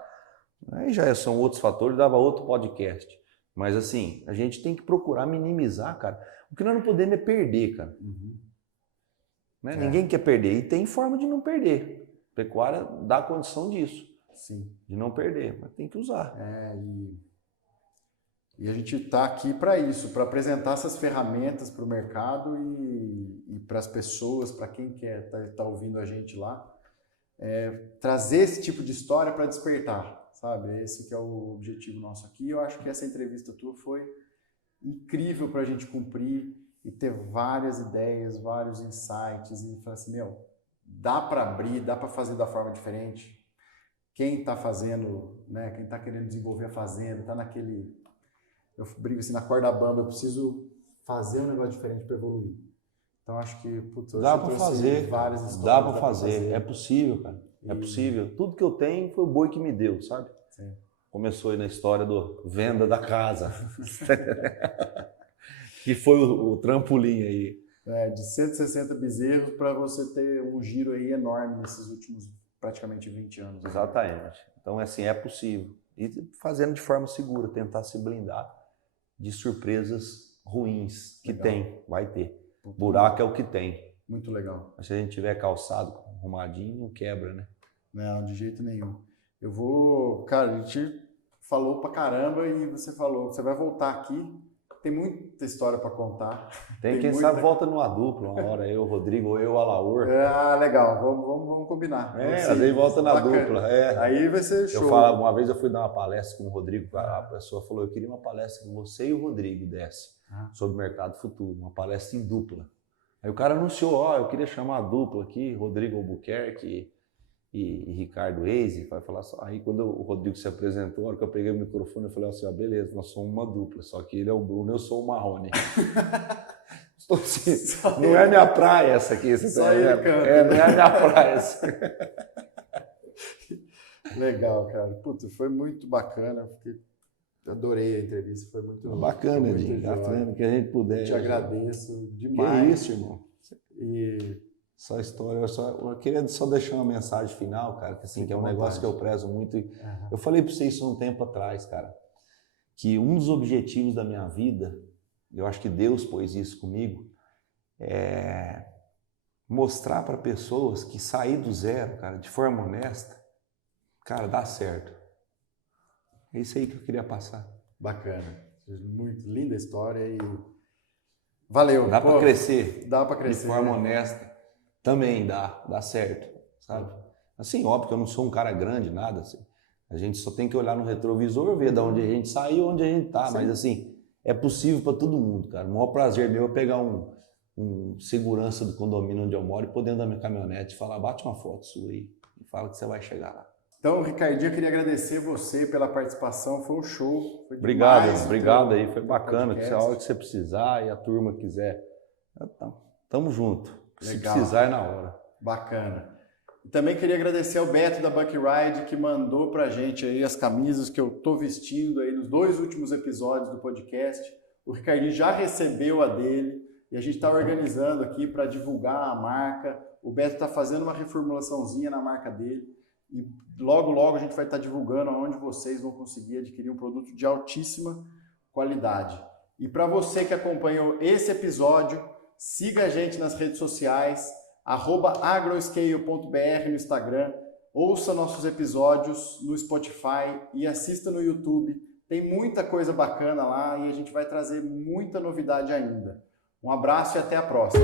Aí já são outros fatores, dava outro podcast. Mas assim, a gente tem que procurar minimizar, cara. O que nós não podemos é perder, cara. Né? Ninguém quer perder. E tem forma de não perder. A pecuária dá condição disso. Sim. De não perder, mas tem que usar. E a gente está aqui para isso, para apresentar essas ferramentas para o mercado e para as pessoas, para quem quer tá ouvindo a gente lá, trazer esse tipo de história para despertar, sabe? Esse que é o objetivo nosso aqui. Eu acho que essa entrevista tua foi incrível para a gente cumprir e ter várias ideias, vários insights e falar assim, dá para abrir, dá para fazer da forma diferente. Quem está fazendo, né? Quem está querendo desenvolver a fazenda, está naquele... Eu brigo assim, na corda bamba, eu preciso fazer um negócio diferente para evoluir. Então acho que, dá para fazer, várias histórias. Dá para fazer, é possível, cara. É possível. Tudo que eu tenho foi o boi que me deu, sabe? Sim. Começou aí na história do venda da casa. Que foi o trampolim aí. De 160 bezerros para você ter um giro aí enorme nesses últimos praticamente 20 anos. Exatamente. Então, assim, é possível. E fazendo de forma segura, tentar se blindar de surpresas ruins que vai ter. Buraco é o que tem. Muito legal. Mas se a gente tiver calçado, arrumadinho, não quebra, né? Não, de jeito nenhum. Cara, a gente falou pra caramba e você falou, você vai voltar aqui, tem muita história pra contar. Tem quem sabe volta numa dupla, uma hora eu, o Rodrigo, ou eu, o Alaor. Legal, vamos combinar. Às vezes volta na dupla. Aí vai ser show. Uma vez eu fui dar uma palestra com o Rodrigo, a pessoa falou, eu queria uma palestra com você e o Rodrigo desse, sobre o mercado futuro, uma palestra em dupla. Aí o cara anunciou, eu queria chamar a dupla aqui, Rodrigo Albuquerque e Ricardo Eise, vai falar só. Aí quando o Rodrigo se apresentou, a hora que eu peguei o microfone, eu falei assim, beleza, nós somos uma dupla, só que ele é o Bruno, eu sou o Marrone. Não é minha praia essa aqui, você só tá ele canta. Não é minha praia essa. Legal, cara. Puta, foi muito bacana, porque adorei a entrevista, foi muito bacana, Edinho, que a gente puder. Te agradeço demais. Que isso, irmão. E só história, eu queria só deixar uma mensagem final, cara, que assim, que é um negócio que eu prezo muito. Eu falei para vocês isso um tempo atrás, cara, que um dos objetivos da minha vida, eu acho que Deus pôs isso comigo, é mostrar para pessoas que sair do zero, cara, de forma honesta, cara, dá certo. É isso aí que eu queria passar. Bacana. Muito linda a história e valeu. Dá para crescer. Dá para crescer. De forma honesta. Também dá certo, sabe? Assim, óbvio que eu não sou um cara grande, nada assim. A gente só tem que olhar no retrovisor, ver de onde a gente saiu, onde a gente tá. Sim. Mas assim, é possível para todo mundo, cara. O maior prazer meu é pegar um segurança do condomínio onde eu moro e pôr dentro da minha caminhonete e falar, bate uma foto sua aí e fala que você vai chegar lá. Então, Ricardinho, eu queria agradecer você pela participação, foi um show. Foi obrigado aí, foi bacana. Que a hora que você precisar e a turma quiser, tamo junto. Se precisar é na hora. Bacana. E também queria agradecer ao Beto da Bucky Ride que mandou pra gente aí as camisas que eu tô vestindo aí nos 2 últimos episódios do podcast. O Ricardinho já recebeu a dele e a gente tá organizando aqui para divulgar a marca. O Beto tá fazendo uma reformulaçãozinha na marca dele e logo a gente vai estar divulgando aonde vocês vão conseguir adquirir um produto de altíssima qualidade. E para você que acompanhou esse episódio, siga a gente nas redes sociais, @agroscale.br no Instagram, ouça nossos episódios no Spotify e assista no YouTube. Tem muita coisa bacana lá e a gente vai trazer muita novidade ainda. Um abraço e até a próxima.